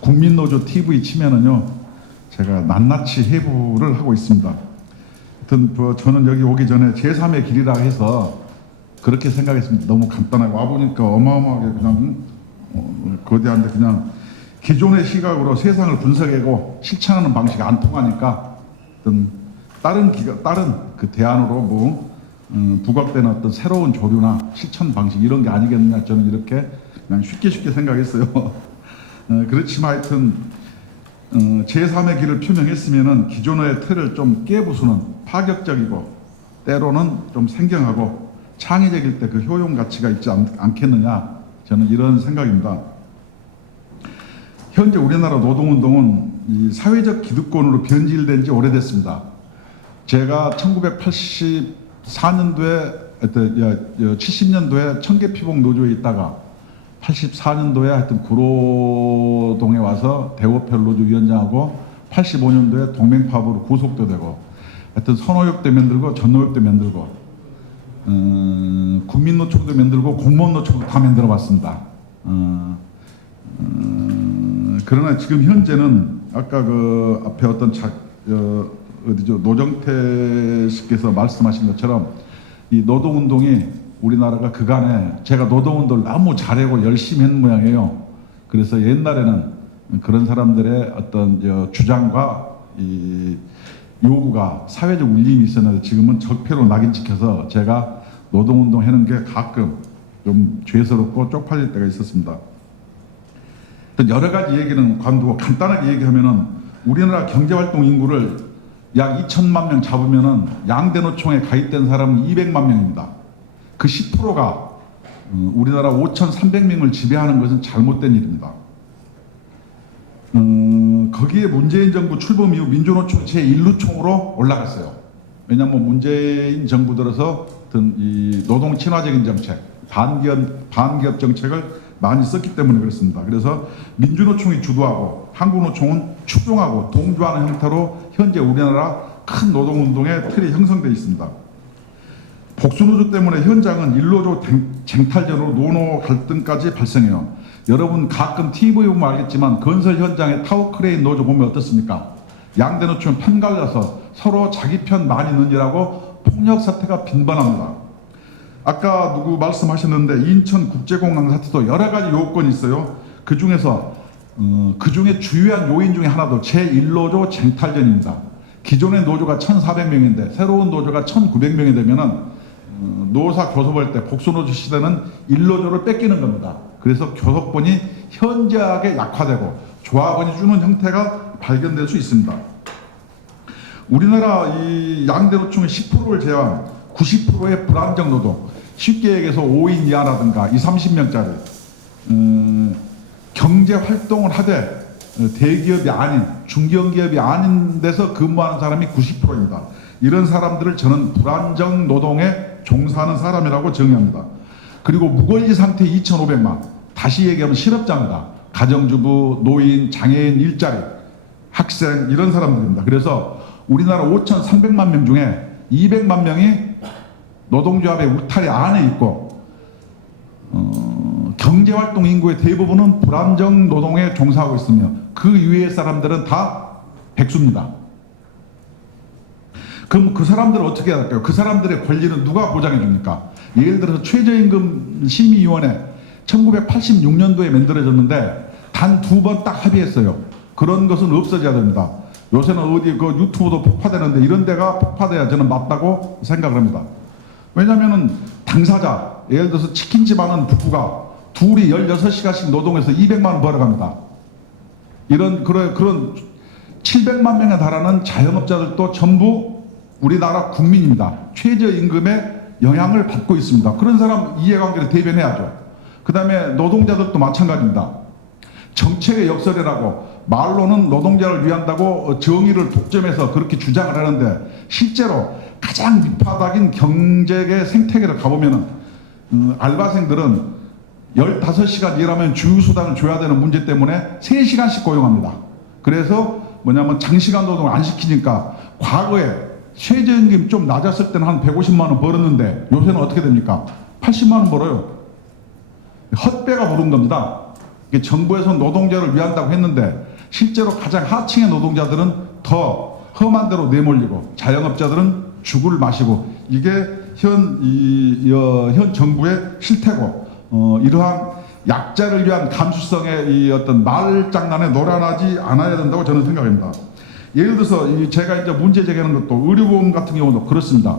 국민노조 TV 치면은요 제가 낱낱이 해부를 하고 있습니다. 하여튼 저는 여기 오기 전에 제3의 길이라 해서 그렇게 생각했습니다. 너무 간단하게 와보니까 어마어마하게 그냥 거대한데 그냥 기존의 시각으로 세상을 분석하고 실천하는 방식이 안 통하니까 어떤 다른 그 대안으로 뭐 부각되는 어떤 새로운 조류나 실천 방식 이런 게 아니겠느냐 저는 이렇게 그냥 쉽게 생각했어요. 그렇지만 하여튼 제3의 길을 표명했으면은 기존의 틀을 좀 깨부수는 파격적이고 때로는 좀 생경하고 창의적일 때 그 효용 가치가 있지 않겠느냐 저는 이런 생각입니다. 현재 우리나라 노동운동은 이 사회적 기득권으로 변질된 지 오래됐습니다. 제가 1984년도에 70년도에 청계피복 노조에 있다가 84년도에 하여튼 구로동에 와서 대오펠 노조 위원장하고 85년도에 동맹파업으로 구속도 되고 하여튼 선호협도 만들고 전노협도 만들고 국민노총도 만들고 공무원노총도 다 만들어 봤습니다. 그러나 지금 현재는 아까 그 앞에 어떤 어디죠 노정태 씨께서 말씀하신 것처럼 이 노동운동이 우리나라가 그간에 제가 노동운동을 너무 잘하고 열심히 한 모양이에요. 그래서 옛날에는 그런 사람들의 어떤 주장과 이 요구가 사회적 울림이 있었는데 지금은 적폐로 낙인 찍혀서 제가 노동운동 하는 게 가끔 좀 죄스럽고 쪽팔릴 때가 있었습니다. 여러 가지 얘기는 관두고 간단하게 얘기하면은 우리나라 경제활동 인구를 약 2천만 명 잡으면은 양대노총에 가입된 사람은 200만 명입니다. 그 10%가 우리나라 5,300명을 지배하는 것은 잘못된 일입니다. 거기에 문재인 정부 출범 이후 민주노총 제1루총으로 올라갔어요. 왜냐하면 문재인 정부 들어서 이 노동 친화적인 정책, 반기업 정책을 많이 썼기 때문에 그렇습니다. 그래서 민주노총이 주도하고 한국노총은 추종하고 동조하는 형태로 현재 우리나라 큰 노동운동의 틀이 형성되어 있습니다. 복수노조 때문에 현장은 일노조 쟁탈전으로 노노 갈등까지 발생해요. 여러분 가끔 TV 보면 알겠지만 건설 현장에 타워크레인 노조 보면 어떻습니까? 양대노총 편갈라서 서로 자기 편 많이 넣으라고 폭력 사태가 빈번합니다. 아까 누구 말씀하셨는데 인천국제공항 사태도 여러 가지 요건이 있어요. 그 중에서 그중에 주요한 요인 중에 하나도 제1노조 쟁탈전입니다. 기존의 노조가 1,400명인데 새로운 노조가 1,900명이 되면은 노사 교섭할 때 복수노조 시대는 1노조를 뺏기는 겁니다. 그래서 교섭권이 현저하게 약화되고 조합원이 주는 형태가 발견될 수 있습니다. 우리나라 이 양대노총의 10%를 제외한 90%의 불안정 노동, 쉽게 얘기해서 5인 이하라든가 30명짜리 경제 활동을 하되 대기업이 아닌 중견기업이 아닌 데서 근무하는 사람이 90%입니다. 이런 사람들을 저는 불안정 노동에 종사하는 사람이라고 정의합니다. 그리고 무권리 상태 2,500만, 다시 얘기하면 실업자입니다. 가정주부, 노인, 장애인, 일자리, 학생 이런 사람들입니다. 그래서 우리나라 5,300만 명 중에 200만 명이 노동조합의 울타리 안에 있고 경제활동 인구의 대부분은 불안정 노동에 종사하고 있으며 그 이외의 사람들은 다 백수입니다. 그럼 그 사람들은 어떻게 해야 할까요? 그 사람들의 권리는 누가 보장해 줍니까? 예를 들어서 최저임금 심의위원회 1986년도에 만들어졌는데 단 2번 딱 합의했어요. 그런 것은 없어져야 됩니다. 요새는 어디 그 유튜브도 폭파되는데 이런 데가 폭파돼야 저는 맞다고 생각을 합니다. 왜냐면은 당사자, 예를 들어서 치킨집 하는 부부가 둘이 16시간씩 노동해서 200만 원 벌어갑니다. 그런 700만 명에 달하는 자영업자들도 전부 우리나라 국민입니다. 최저임금에 영향을 받고 있습니다. 그런 사람 이해관계를 대변해야죠. 그 다음에 노동자들도 마찬가지입니다. 정책의 역설이라고 말로는 노동자를 위한다고 정의를 독점해서 그렇게 주장을 하는데 실제로 가장 밑바닥인 경제계 생태계를 가보면은 알바생들은 15시간 일하면 주휴수당을 줘야 되는 문제 때문에 3시간씩 고용합니다. 그래서 뭐냐면 장시간 노동을 안 시키니까 과거에 최저임금 좀 낮았을 때는 한 150만 원 벌었는데 요새는 어떻게 됩니까? 80만 원 벌어요. 헛배가 부른 겁니다. 정부에서 노동자를 위한다고 했는데 실제로 가장 하층의 노동자들은 더 험한 데로 내몰리고 자영업자들은 죽을 마시고 이게 현 정부의 실태고 이러한 약자를 위한 감수성의 이 어떤 말장난에 놀아나지 않아야 된다고 저는 생각합니다. 예를 들어서 제가 이제 문제 제기하는 것도 의료보험 같은 경우도 그렇습니다.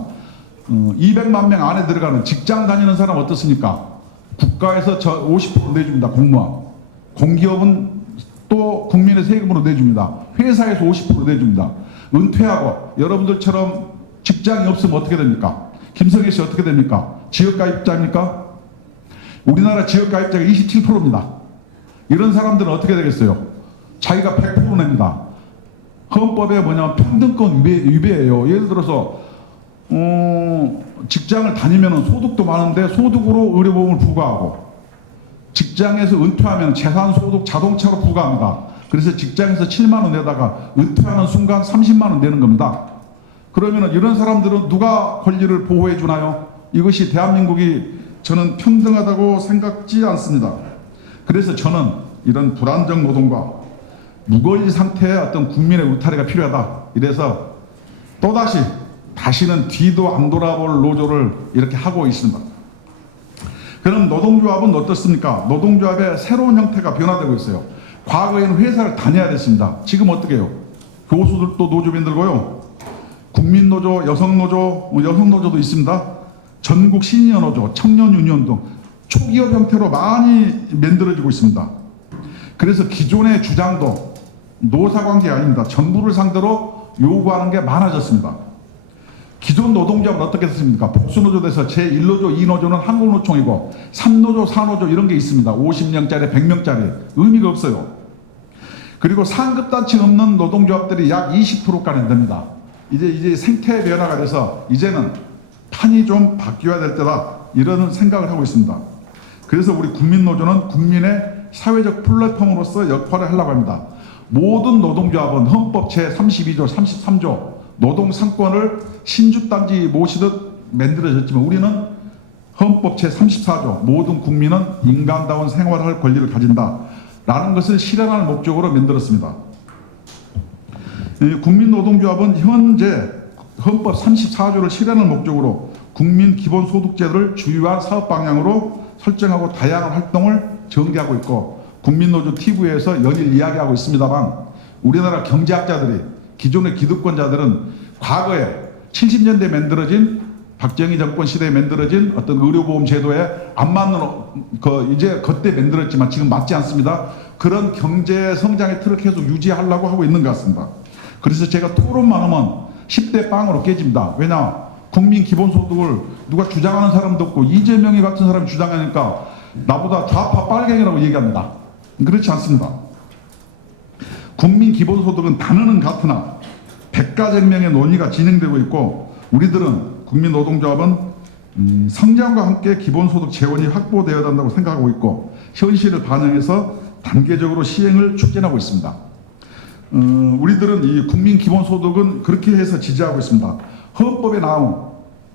200만 명 안에 들어가는 직장 다니는 사람 어떻습니까? 국가에서 50% 내줍니다. 공무원. 공기업은 또 국민의 세금으로 내줍니다. 회사에서 50% 내줍니다. 은퇴하고 여러분들처럼 직장이 없으면 어떻게 됩니까? 김성애 씨 어떻게 됩니까? 지역가입자입니까? 우리나라 지역가입자가 27%입니다. 이런 사람들은 어떻게 되겠어요? 자기가 100% 냅니다. 헌법에 뭐냐면 평등권 위배예요. 예를 들어서 직장을 다니면 소득도 많은데 소득으로 의료보험을 부과하고 직장에서 은퇴하면 재산소득 자동차로 부과합니다. 그래서 직장에서 7만 원 내다가 은퇴하는 순간 30만 원 내는 겁니다. 그러면 이런 사람들은 누가 권리를 보호해 주나요? 이것이 대한민국이 저는 평등하다고 생각지 않습니다. 그래서 저는 이런 불안정 노동과 무권리 상태의 어떤 국민의 울타리가 필요하다. 이래서 다시는 뒤도 안 돌아볼 노조를 이렇게 하고 있습니다. 그럼 노동조합은 어떻습니까? 노동조합의 새로운 형태가 변화되고 있어요. 과거에는 회사를 다녀야 됐습니다. 지금 어떻게 해요? 교수들도 노조 만들고요. 국민노조, 여성노조도 있습니다. 전국 시니어노조, 청년유니온 등 초기업 형태로 많이 만들어지고 있습니다. 그래서 기존의 주장도 노사관계가 아닙니다. 정부를 상대로 요구하는 게 많아졌습니다. 기존 노동조합은 어떻게 됐습니까? 복수노조 돼서 제1노조, 2노조는 한국노총이고 3노조, 4노조 이런 게 있습니다. 50명짜리, 100명짜리 의미가 없어요. 그리고 상급단체 없는 노동조합들이 약 20%까지 됩니다. 이제 생태 변화가 돼서 이제는 판이 좀 바뀌어야 될 때다 이런 생각을 하고 있습니다. 그래서 우리 국민노조는 국민의 사회적 플랫폼으로서 역할을 하려고 합니다. 모든 노동조합은 헌법 제32조, 33조 노동상권을 신주단지 모시듯 만들어졌지만 우리는 헌법 제34조 모든 국민은 인간다운 생활을 할 권리를 가진다라는 것을 실현할 목적으로 만들었습니다. 국민노동조합은 현재 헌법 34조를 실현할 목적으로 국민기본소득제도를 주요한 사업 방향으로 설정하고 다양한 활동을 전개하고 있고 국민노조 TV에서 연일 이야기하고 있습니다만 우리나라 경제학자들이 기존의 기득권자들은 과거에 70년대에 만들어진 박정희 정권 시대에 만들어진 어떤 의료보험 제도에 안 맞는 이제 그때 만들었지만 지금 맞지 않습니다. 그런 경제 성장의 틀을 계속 유지하려고 하고 있는 것 같습니다. 그래서 제가 토론만 하면 10대 빵으로 깨집니다. 왜냐? 국민 기본소득을 누가 주장하는 사람도 없고 이재명이 같은 사람이 주장하니까 나보다 좌파 빨갱이라고 얘기합니다. 그렇지 않습니다. 국민 기본소득은 단어는 같으나 백가쟁명의 논의가 진행되고 있고 우리들은 국민노동조합은 성장과 함께 기본소득 재원이 확보되어야 한다고 생각하고 있고 현실을 반영해서 단계적으로 시행을 추진하고 있습니다. 우리들은 이 국민 기본소득은 그렇게 해서 지지하고 있습니다. 헌법에 나온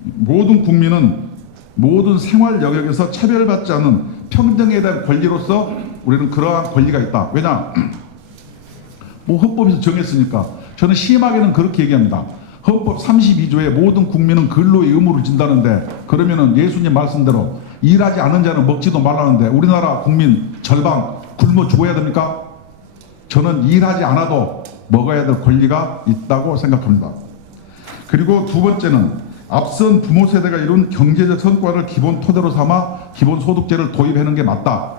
모든 국민은 모든 생활 영역에서 차별받지 않는 평등에 대한 권리로서 우리는 그러한 권리가 있다. 왜냐? 뭐 헌법에서 정했으니까. 저는 심하게는 그렇게 얘기합니다. 헌법 32조에 모든 국민은 근로의 의무를 진다는데 그러면은 예수님 말씀대로 일하지 않은 자는 먹지도 말라는데 우리나라 국민 절반 굶어 죽어야 됩니까? 저는 일하지 않아도 먹어야 될 권리가 있다고 생각합니다. 그리고 두 번째는 앞선 부모 세대가 이룬 경제적 성과를 기본 토대로 삼아 기본소득제를 도입하는 게 맞다.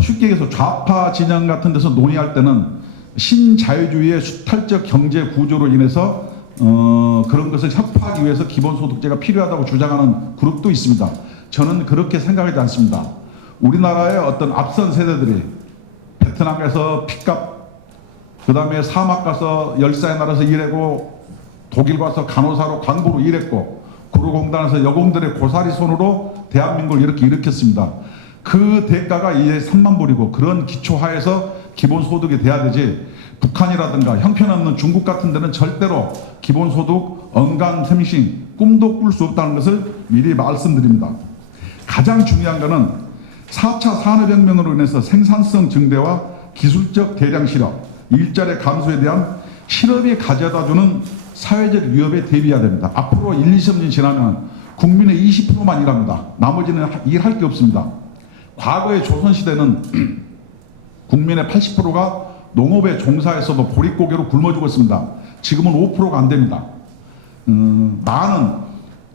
쉽게 얘기해서 좌파 진영 같은 데서 논의할 때는 신자유주의의 수탈적 경제 구조로 인해서 그런 것을 협파하기 위해서 기본소득제가 필요하다고 주장하는 그룹도 있습니다. 저는 그렇게 생각하지 않습니다. 우리나라의 어떤 앞선 세대들이 베트남에서 핏값, 그 다음에 사막 가서 열사의 나라에서 일하고 독일 가서 간호사로 간부로 일했고 구로공단에서 여공들의 고사리 손으로 대한민국을 이렇게 일으켰습니다. 그 대가가 이제 3만 불이고 그런 기초하에서 기본소득이 돼야 되지 북한이라든가 형편없는 중국 같은 데는 절대로 기본소득 언감생심 꿈도 꿀 수 없다는 것을 미리 말씀드립니다. 가장 중요한 것은 4차 산업혁명으로 인해서 생산성 증대와 기술적 대량 실업, 일자리 감소에 대한 실업이 가져다주는 사회적 위협에 대비해야 됩니다. 앞으로 1, 2년 지나면 국민의 20%만 일합니다. 나머지는 일할 게 없습니다. 과거의 조선시대는 국민의 80%가 농업에 종사해서도 보릿고개로 굶어 죽었습니다. 지금은 5%가 안 됩니다. 많은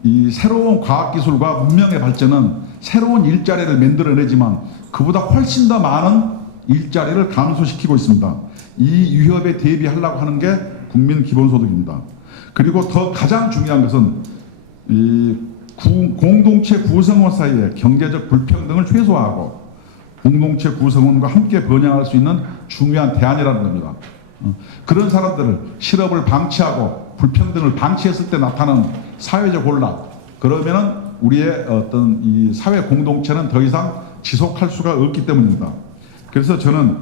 이 새로운 과학기술과 문명의 발전은 새로운 일자리를 만들어내지만 그보다 훨씬 더 많은 일자리를 감소시키고 있습니다. 이 위협에 대비하려고 하는 게 국민 기본소득입니다. 그리고 더 가장 중요한 것은 이 공동체 구성원 사이의 경제적 불평등을 최소화하고 공동체 구성원과 함께 번영할 수 있는 중요한 대안이라는 겁니다. 그런 사람들을 실업을 방치하고 불평등을 방치했을 때 나타나는 사회적 혼란, 그러면은 우리의 어떤 이 사회 공동체는 더 이상 지속할 수가 없기 때문입니다. 그래서 저는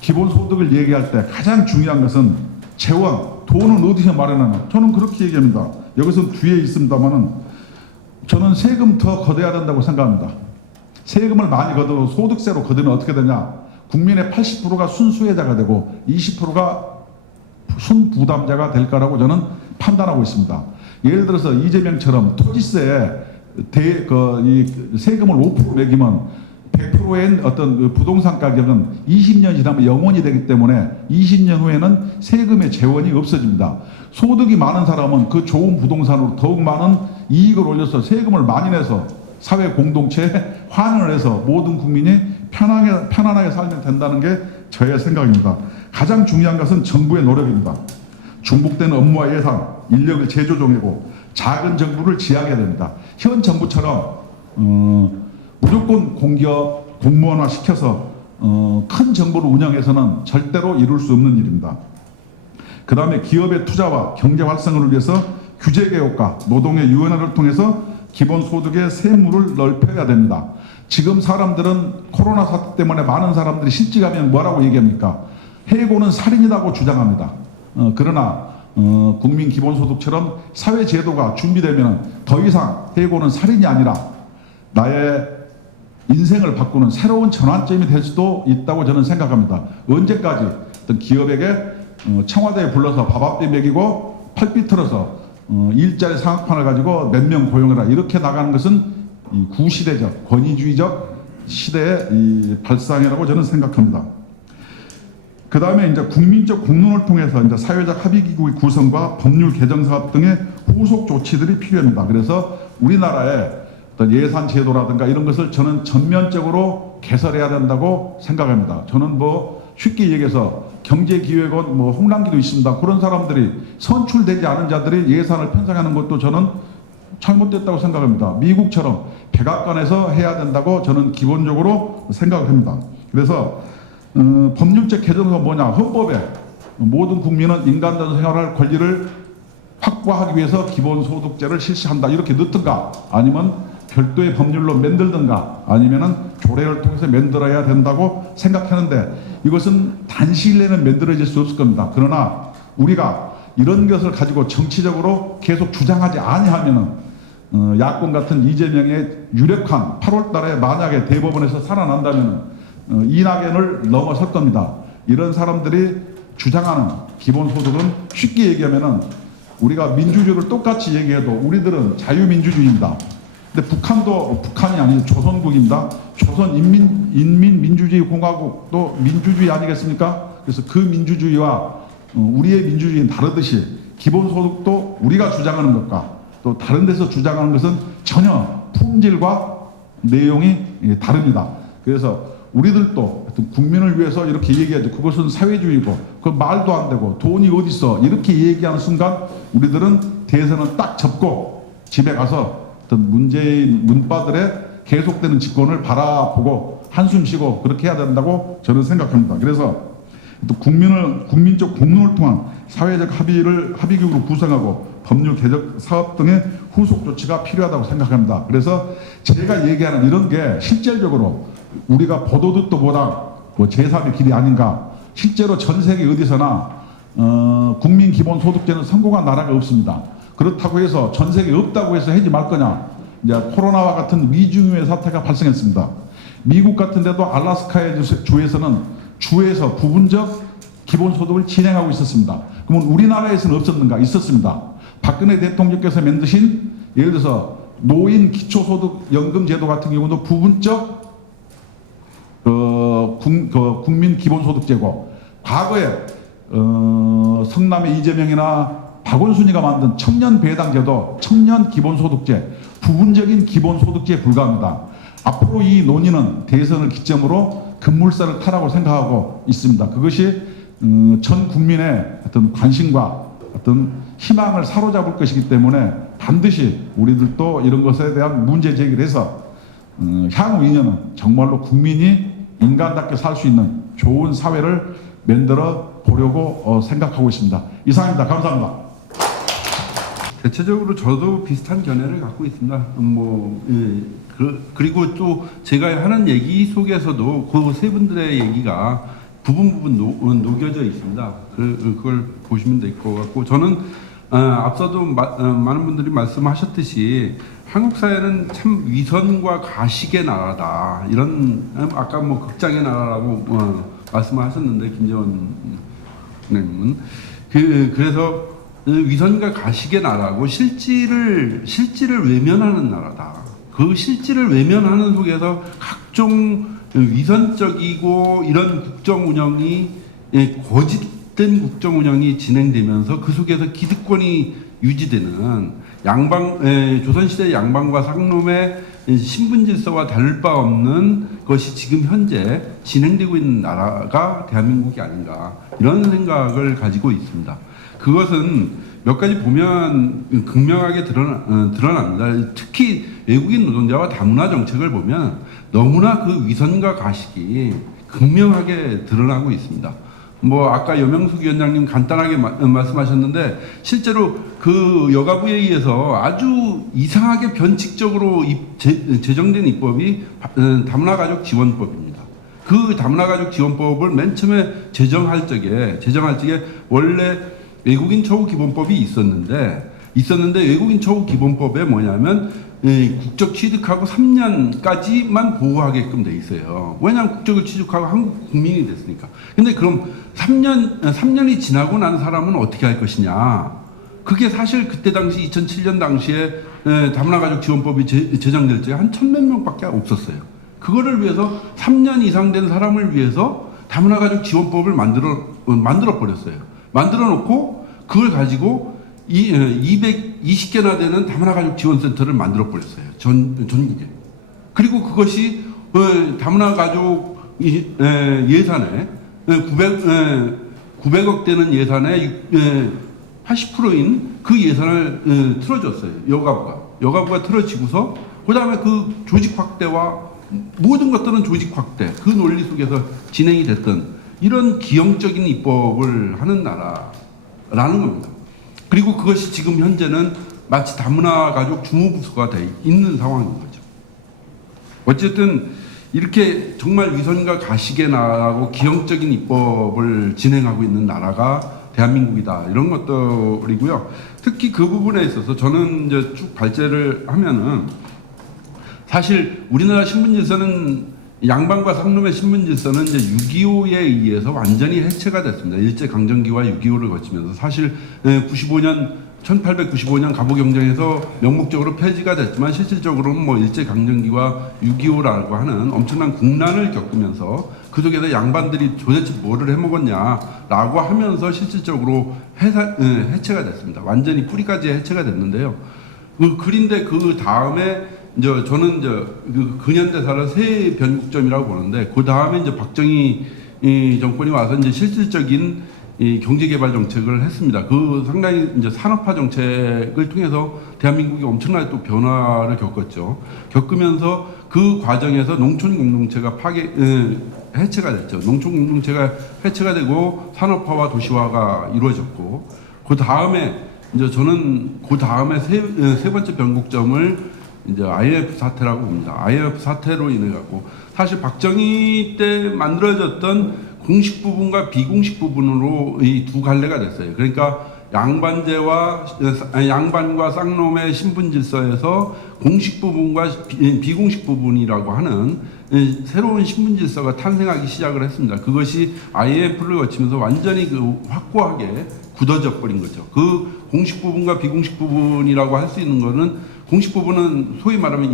기본소득을 얘기할 때 가장 중요한 것은 재원, 돈은 어디서 마련하나? 저는 그렇게 얘기합니다. 여기서 뒤에 있습니다만은 저는 세금 더 걷어야 된다고 생각합니다. 세금을 많이 걷어도 소득세로 걷으면 어떻게 되냐? 국민의 80%가 순수혜자가 되고 20%가 순부담자가 될 거라고 저는 판단하고 있습니다. 예를 들어서 이재명처럼 토지세에 세금을 5% 매기면 100%의 어떤 부동산 가격은 20년 지나면 영원이 되기 때문에 20년 후에는 세금의 재원이 없어집니다. 소득이 많은 사람은 그 좋은 부동산으로 더욱 많은 이익을 올려서 세금을 많이 내서 사회 공동체에 환원을 해서 모든 국민이 편안하게 살면 된다는 게 저의 생각입니다. 가장 중요한 것은 정부의 노력입니다. 중복되는 업무와 예산, 인력을 재조정하고 작은 정부를 지향해야 됩니다. 현 정부처럼 무조건 공기업, 공무원화 시켜서 큰 정부를 운영해서는 절대로 이룰 수 없는 일입니다. 그 다음에 기업의 투자와 경제 활성화를 위해서 규제 개혁과 노동의 유연화를 통해서 기본소득의 세무를 넓혀야 됩니다. 지금 사람들은 코로나 사태 때문에 많은 사람들이 실직하면 뭐라고 얘기합니까? 해고는 살인이라고 주장합니다. 그러나 국민 기본소득처럼 사회제도가 준비되면 더 이상 해고는 살인이 아니라 나의 인생을 바꾸는 새로운 전환점이 될 수도 있다고 저는 생각합니다. 언제까지 어떤 기업에게 청와대에 불러서 밥 한 배 먹이고 팔비 틀어서 일자리 상황판을 가지고 몇 명 고용해라 이렇게 나가는 것은 이 구시대적 권위주의적 시대의 이 발상이라고 저는 생각합니다. 그 다음에 이제 국민적 공론을 통해서 이제 사회적 합의기구의 구성과 법률 개정 사업 등의 후속 조치들이 필요합니다. 그래서 우리나라의 어떤 예산 제도라든가 이런 것을 저는 전면적으로 개설해야 된다고 생각합니다. 저는 뭐 쉽게 얘기해서 경제기획원 뭐 홍남기도 있습니다. 그런 사람들이 선출되지 않은 자들이 예산을 편성하는 것도 저는 잘못됐다고 생각합니다. 미국처럼 백악관에서 해야 된다고 저는 기본적으로 생각을 합니다. 그래서 법률적 개정은 뭐냐? 헌법에 모든 국민은 인간다운 생활할 권리를 확보하기 위해서 기본소득제를 실시한다 이렇게 넣든가 아니면 별도의 법률로 만들든가 아니면은 조례를 통해서 만들어야 된다고 생각하는데 이것은 단시일 내는 만들어질 수 없을 겁니다. 그러나 우리가 이런 것을 가지고 정치적으로 계속 주장하지 아니하면은 야권 같은 이재명의 유력한 8월 달에 만약에 대법원에서 살아난다면 이낙연을 넘어설 겁니다. 이런 사람들이 주장하는 기본소득은 쉽게 얘기하면은 우리가 민주주의를 똑같이 얘기해도 우리들은 자유민주주의입니다. 근데 북한도 북한이 아니고 조선국입니다. 조선인민민주주의공화국도 민주주의 아니겠습니까? 그래서 그 민주주의와 우리의 민주주의는 다르듯이 기본소득도 우리가 주장하는 것과 또 다른 데서 주장하는 것은 전혀 품질과 내용이 다릅니다. 그래서 우리들도 국민을 위해서 이렇게 얘기하죠. 그것은 사회주의고 그 말도 안 되고 돈이 어디 있어 이렇게 얘기하는 순간 우리들은 대선은 딱 접고 집에 가서 어떤 문재인 문바들의 계속되는 집권을 바라보고 한숨 쉬고 그렇게 해야 된다고 저는 생각합니다. 그래서 또 국민적 공론을 통한 사회적 합의국으로 구성하고 법률 개정 사업 등의 후속 조치가 필요하다고 생각합니다. 그래서 제가 얘기하는 이런 게 실질적으로 우리가 보도듣도 보다 제3의 길이 아닌가. 실제로 전 세계 어디서나 국민 기본소득제는 성공한 나라가 없습니다. 그렇다고 해서 전 세계에 없다고 해서 하지 말 거냐. 이제 코로나와 같은 위중의 사태가 발생했습니다. 미국 같은 데도 알래스카의 주에서는 주에서 부분적 기본소득을 진행하고 있었습니다. 그러면 우리나라에서는 없었는가? 있었습니다. 박근혜 대통령께서 만드신 예를 들어서 노인 기초소득연금 제도 같은 경우도 부분적 국민 기본소득제고 과거에 성남의 이재명이나 박원순이가 만든 청년 배당제도 청년 기본소득제 부분적인 기본소득제에 불과합니다. 앞으로 이 논의는 대선을 기점으로 급물살을 타라고 생각하고 있습니다. 그것이 전 국민의 어떤 관심과 어떤 희망을 사로잡을 것이기 때문에 반드시 우리들도 이런 것에 대한 문제 제기를 해서 향후 2년은 정말로 국민이 인간답게 살 수 있는 좋은 사회를 만들어 보려고 생각하고 있습니다. 이상입니다. 감사합니다. 대체적으로 저도 비슷한 견해를 갖고 있습니다. 그리고 또 제가 하는 얘기 속에서도 그 세 분들의 얘기가 부분 녹여져 있습니다. 그걸 보시면 될 것 같고 저는 앞서도 많은 분들이 말씀하셨듯이 한국 사회는 참 위선과 가식의 나라다. 이런 아까 뭐 극장의 나라라고 말씀하셨는데 김재원 님은 그래서 위선과 가식의 나라고 실질을 외면하는 나라다. 그 실질을 외면하는 속에서 각종 위선적이고 이런 국정 운영이 거짓된 국정 운영이 진행되면서 그 속에서 기득권이 유지되는 조선시대 양방과 상놈의 신분 질서와 다를 바 없는 것이 지금 현재 진행되고 있는 나라가 대한민국이 아닌가 이런 생각을 가지고 있습니다. 그것은 몇 가지 보면 극명하게 드러납니다. 특히 외국인 노동자와 다문화 정책을 보면 너무나 그 위선과 가식이 극명하게 드러나고 있습니다. 뭐 아까 여명숙 위원장님 간단하게 말씀하셨는데 실제로 그 여가부에 의해서 아주 이상하게 변칙적으로 제정된 입법이 다문화 가족 지원법입니다. 그 다문화 가족 지원법을 맨 처음에 제정할 적에 원래 외국인 처우 기본법이 있었는데 외국인 처우 기본법에 뭐냐면 국적 취득하고 3년까지만 보호하게끔 돼 있어요. 왜냐하면 국적을 취득하고 한국 국민이 됐으니까. 근데 그럼 3년이 지나고 난 사람은 어떻게 할 것이냐? 그게 사실 그때 당시 2007년 당시에 다문화 가족 지원법이 제정될 적에 한 1,000몇 명밖에 없었어요. 그거를 위해서 3년 이상 된 사람을 위해서 다문화 가족 지원법을 만들어 버렸어요. 만들어 놓고 그걸 가지고 220개나 되는 다문화 가족 지원센터를 만들어 버렸어요. 전국에. 그리고 그것이 다문화 가족 예산에 900억 되는 예산의 80%인 그 예산을 틀어줬어요. 여가부가. 여가부가 틀어지고서 그다음에 그 조직 확대와 모든 것들은 조직 확대 그 논리 속에서 진행이 됐던 이런 기형적인 입법을 하는 나라라는 겁니다. 그리고 그것이 지금 현재는 마치 다문화 가족 주무부서가 돼 있는 상황인 거죠. 어쨌든 이렇게 정말 위선과 가식에 나가고 기형적인 입법을 진행하고 있는 나라가 대한민국이다 이런 것들이고요. 특히 그 부분에 있어서 저는 이제 쭉 발제를 하면은 사실 우리나라 신분 질서는 양반과 상놈의 신분 질서는 이제 6.25에 의해서 완전히 해체가 됐습니다. 일제 강점기와 6.25를 거치면서 사실 1895년 갑오경쟁에서 명목적으로 폐지가 됐지만 실질적으로는 뭐 일제 강점기와 6.25라고 하는 엄청난 국난을 겪으면서 그 속에서 양반들이 도대체 뭐를 해먹었냐라고 하면서 실질적으로 해체가 됐습니다. 완전히 뿌리까지 해체가 됐는데요. 그런데 그 다음에 이제 저는 이제 그 근현대사를 새 변곡점이라고 보는데 그 다음에 이제 박정희 정권이 와서 이제 실질적인 이 경제개발 정책을 했습니다. 그 상당히 이제 산업화 정책을 통해서 대한민국이 엄청나게 또 변화를 겪었죠. 겪으면서 그 과정에서 농촌 공동체가 해체가 됐죠. 농촌 공동체가 해체가 되고 산업화와 도시화가 이루어졌고 그 다음에 이제 저는 그 다음에 세 번째 변곡점을 이제 IMF 사태라고 봅니다. IMF 사태로 인해 갖고 사실 박정희 때 만들어졌던 공식 부분과 비공식 부분으로 이 두 갈래가 됐어요. 그러니까 양반과 쌍놈의 신분 질서에서 공식 부분과 비공식 부분이라고 하는 새로운 신분 질서가 탄생하기 시작을 했습니다. 그것이 IMF를 거치면서 완전히 그 확고하게 굳어져 버린 거죠. 그 공식 부분과 비공식 부분이라고 할 수 있는 거는 공식 부분은 소위 말하면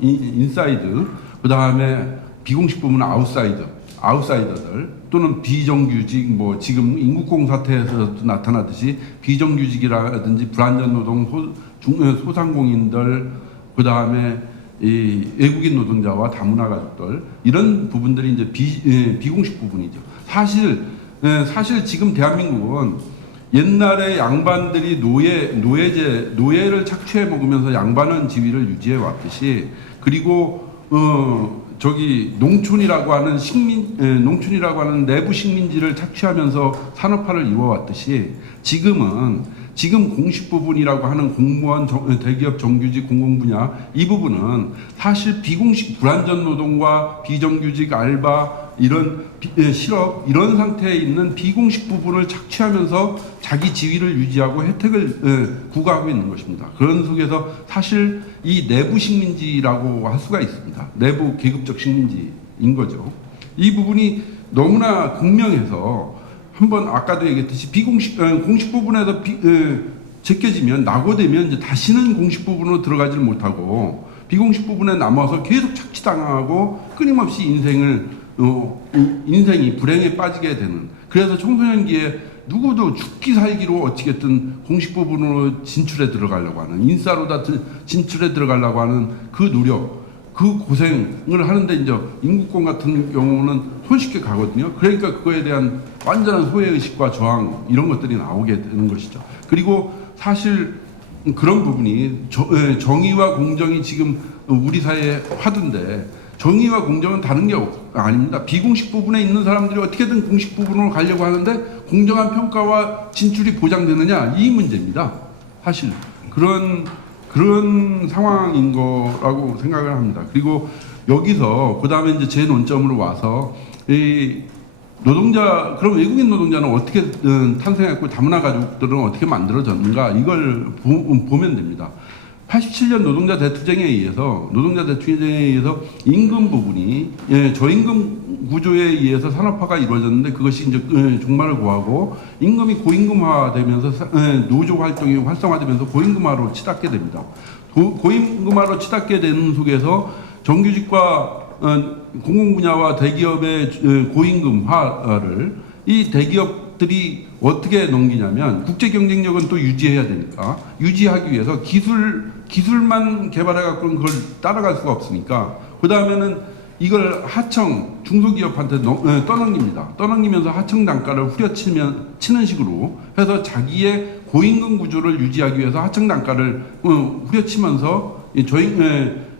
인사이드, 그 다음에 비공식 부분은 아웃사이더들 또는 비정규직 뭐 지금 인국공 사태에서도 나타나듯이 비정규직이라든지 불안전 노동 소상공인들 그 다음에 이 외국인 노동자와 다문화 가족들 이런 부분들이 이제 비공식 부분이죠. 사실 지금 대한민국은 옛날에 양반들이 노예를 착취해 먹으면서 양반은 지위를 유지해 왔듯이 그리고 농촌이라고 하는 내부 식민지를 착취하면서 산업화를 이루어왔듯이 지금 공식 부분이라고 하는 공무원, 대기업, 정규직, 공공분야 이 부분은 사실 비공식 불안전 노동과 비정규직, 알바 이런 실업 이런 상태에 있는 비공식 부분을 착취하면서 자기 지위를 유지하고 혜택을 구가하고 있는 것입니다. 그런 속에서 사실 이 내부 식민지라고 할 수가 있습니다. 내부 계급적 식민지인 거죠. 이 부분이 너무나 극명해서 한번 아까도 얘기했듯이 공식 부분에서 제껴지면 낙오되면 이제 다시는 공식 부분으로 들어가질 못하고 비공식 부분에 남아서 계속 착취당하고 끊임없이 인생이 불행에 빠지게 되는 그래서 청소년기에 누구도 죽기 살기로 어찌겠든 공식 부분으로 진출해 들어가려고 하는 인싸로 다 진출해 들어가려고 하는 그 노력 그 고생을 하는데 이제 인국공 같은 경우는 손쉽게 가거든요. 그러니까 그거에 대한 완전한 소외의식과 저항 이런 것들이 나오게 되는 것이죠. 그리고 사실 그런 부분이 정의와 공정이 지금 우리 사회의 화두인데 정의와 공정은 다른 게 아닙니다. 비공식 부분에 있는 사람들이 어떻게든 공식 부분으로 가려고 하는데 공정한 평가와 진출이 보장되느냐 이 문제입니다. 사실 그런 상황인 거라고 생각을 합니다. 그리고 여기서 그 다음에 이제 제 논점으로 와서 이 그럼 외국인 노동자는 어떻게 탄생했고 다문화 가족들은 어떻게 만들어졌는가 이걸 보면 됩니다. 87년 노동자 대투쟁에 의해서 임금 부분이 저임금 구조에 의해서 산업화가 이루어졌는데 그것이 이제 종말을 고하고 임금이 고임금화되면서 노조 활동이 활성화되면서 고임금화로 치닫게 됩니다. 고임금화로 치닫게 되는 속에서 정규직과 공공 분야와 대기업의 고임금화를 이 대기업들이 어떻게 넘기냐면 국제 경쟁력은 또 유지해야 되니까 유지하기 위해서 기술만 개발해 갖고는 그걸 따라갈 수가 없으니까 그 다음에는 이걸 하청 중소기업한테 떠넘깁니다. 떠넘기면서 하청 단가를 후려치는 식으로 해서 자기의 고임금 구조를 유지하기 위해서 하청 단가를 후려치면서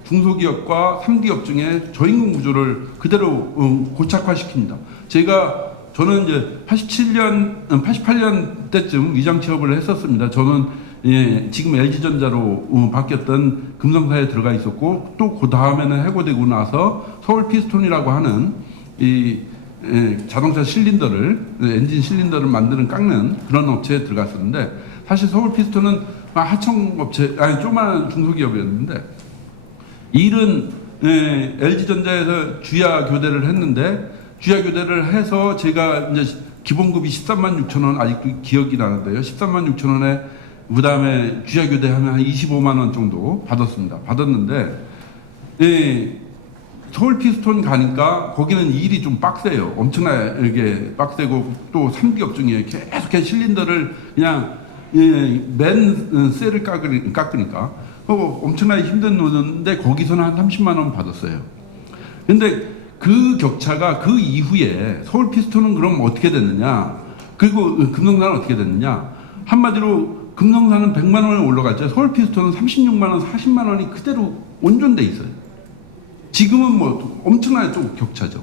중소기업과 3기업 중에 저임금 구조를 그대로 고착화시킵니다. 저는 이제 88년 때쯤 위장 취업을 했었습니다. 저는 지금 LG전자로 바뀌었던 금성사에 들어가 있었고 또 그 다음에는 해고되고 나서 서울 피스톤이라고 하는 자동차 실린더를 엔진 실린더를 깎는 그런 업체에 들어갔었는데 사실 서울 피스톤은 하청업체 조그마한 중소기업이었는데 일은 LG전자에서 주야 교대를 했는데 주야 교대를 해서 제가 이제 기본급이 13만 6천 원 아직도 기억이 나는데요. 13만 6천 원에 그 다음에 주야 교대하면 한 25만 원 정도 받았는데 서울 피스톤 가니까 거기는 일이 좀 빡세요. 엄청나게 빡세고 또 3기업 중에 계속해서 실린더를 그냥 맨 셀을 깎으니까 엄청나게 힘든 노동인데 거기서는 한 30만 원 받았어요. 근데 그 격차가 그 이후에 서울 피스톤은 그럼 어떻게 됐느냐? 그리고 금성사는 어떻게 됐느냐? 한마디로 금성사는 100만 원에 올라갔죠. 서울 피스톤은 36만 원, 40만 원이 그대로 온전돼 있어요. 지금은 뭐 엄청나게 좀 격차죠.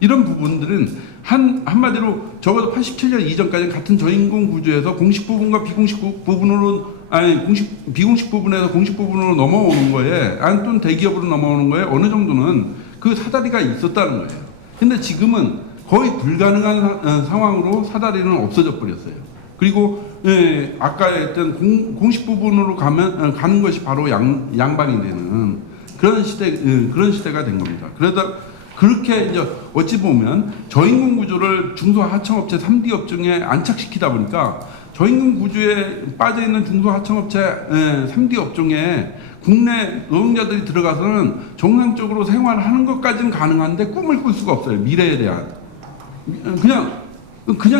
이런 부분들은 한마디로 적어도 87년 이전까지는 같은 저임금 구조에서 공식 부분과 비공식 부분으로 비공식 부분에서 공식 부분으로 넘어오는 거에 또는 대기업으로 넘어오는 거에 어느 정도는 그 사다리가 있었다는 거예요. 근데 지금은 거의 불가능한 상황으로 사다리는 없어져 버렸어요. 그리고 아까 했던 공식 부분으로 가는 것이 바로 양반이 되는 그런 시대가 된 겁니다. 그러다 그렇게 이제 어찌 보면 저임금 구조를 중소하청업체 3D업 중에 안착시키다 보니까 저임금 구조에 빠져 있는 중소하청업체 3D업 중에 국내 노동자들이 들어가서는 정상적으로 생활하는 것까지는 가능한데 꿈을 꿀 수가 없어요. 미래에 대한 그냥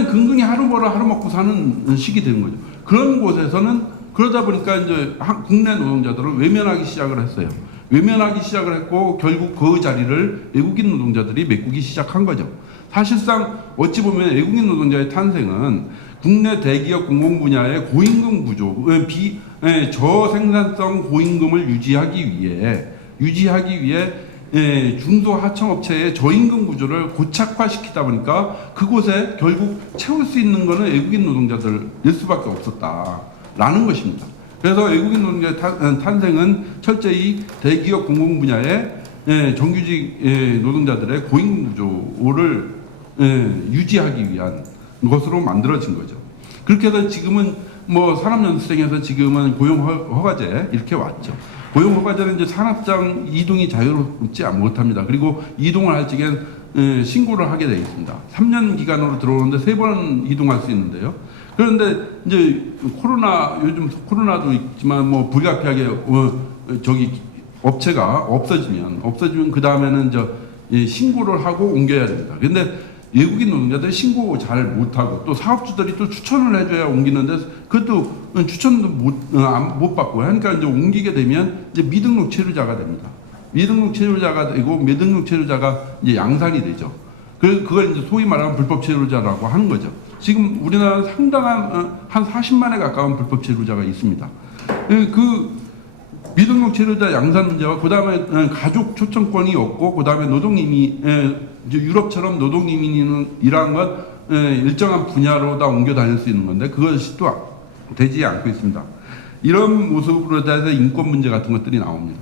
근근히 하루 벌어 하루 먹고 사는 식이 되는 거죠. 그런 곳에서는 그러다 보니까 이제 국내 노동자들을 외면하기 시작을 했어요. 외면하기 시작을 했고 결국 그 자리를 외국인 노동자들이 메꾸기 시작한 거죠. 사실상 어찌 보면 외국인 노동자의 탄생은 국내 대기업 공공 분야의 고임금 구조, 저생산성 고임금을 유지하기 위해 중소하청업체의 저임금 구조를 고착화시키다 보니까 그곳에 결국 채울 수 있는 것은 외국인 노동자들일 수밖에 없었다라는 것입니다. 그래서 외국인 노동자의 탄생은 철저히 대기업 공공 분야의 정규직 노동자들의 고임금 구조를 유지하기 위한 것으로 만들어진 거죠. 그렇게 해서 지금은 뭐 산업연수생에서 지금은 고용허가제 이렇게 왔죠. 고용허가제는 이제 산업장 이동이 자유롭지 못합니다. 그리고 이동을 할 적엔 신고를 하게 되어 있습니다. 3년 기간으로 들어오는데 3번 이동할 수 있는데요. 그런데 이제 요즘 코로나도 있지만 뭐 불가피하게 업체가 없어지면 그 다음에는 신고를 하고 옮겨야 됩니다. 근데 외국인 노동자들이 신고 잘 못하고 또 사업주들이 또 추천을 해줘야 옮기는데 그것도 추천도 못 받고 하니까 이제 옮기게 되면 이제 미등록 체류자가 됩니다. 미등록 체류자가 되고 미등록 체류자가 이제 양산이 되죠. 그걸 이제 소위 말하는 불법 체류자라고 하는 거죠. 지금 우리나라는 상당한 한 40만에 가까운 불법 체류자가 있습니다. 그 미등록 체류자 양산 문제와 그 다음에 가족 초청권이 없고 그 다음에 유럽처럼 노동이민이라는 건 일정한 분야로 다 옮겨 다닐 수 있는 건데 그것이 또 되지 않고 있습니다. 이런 모습으로 해서 인권 문제 같은 것들이 나옵니다.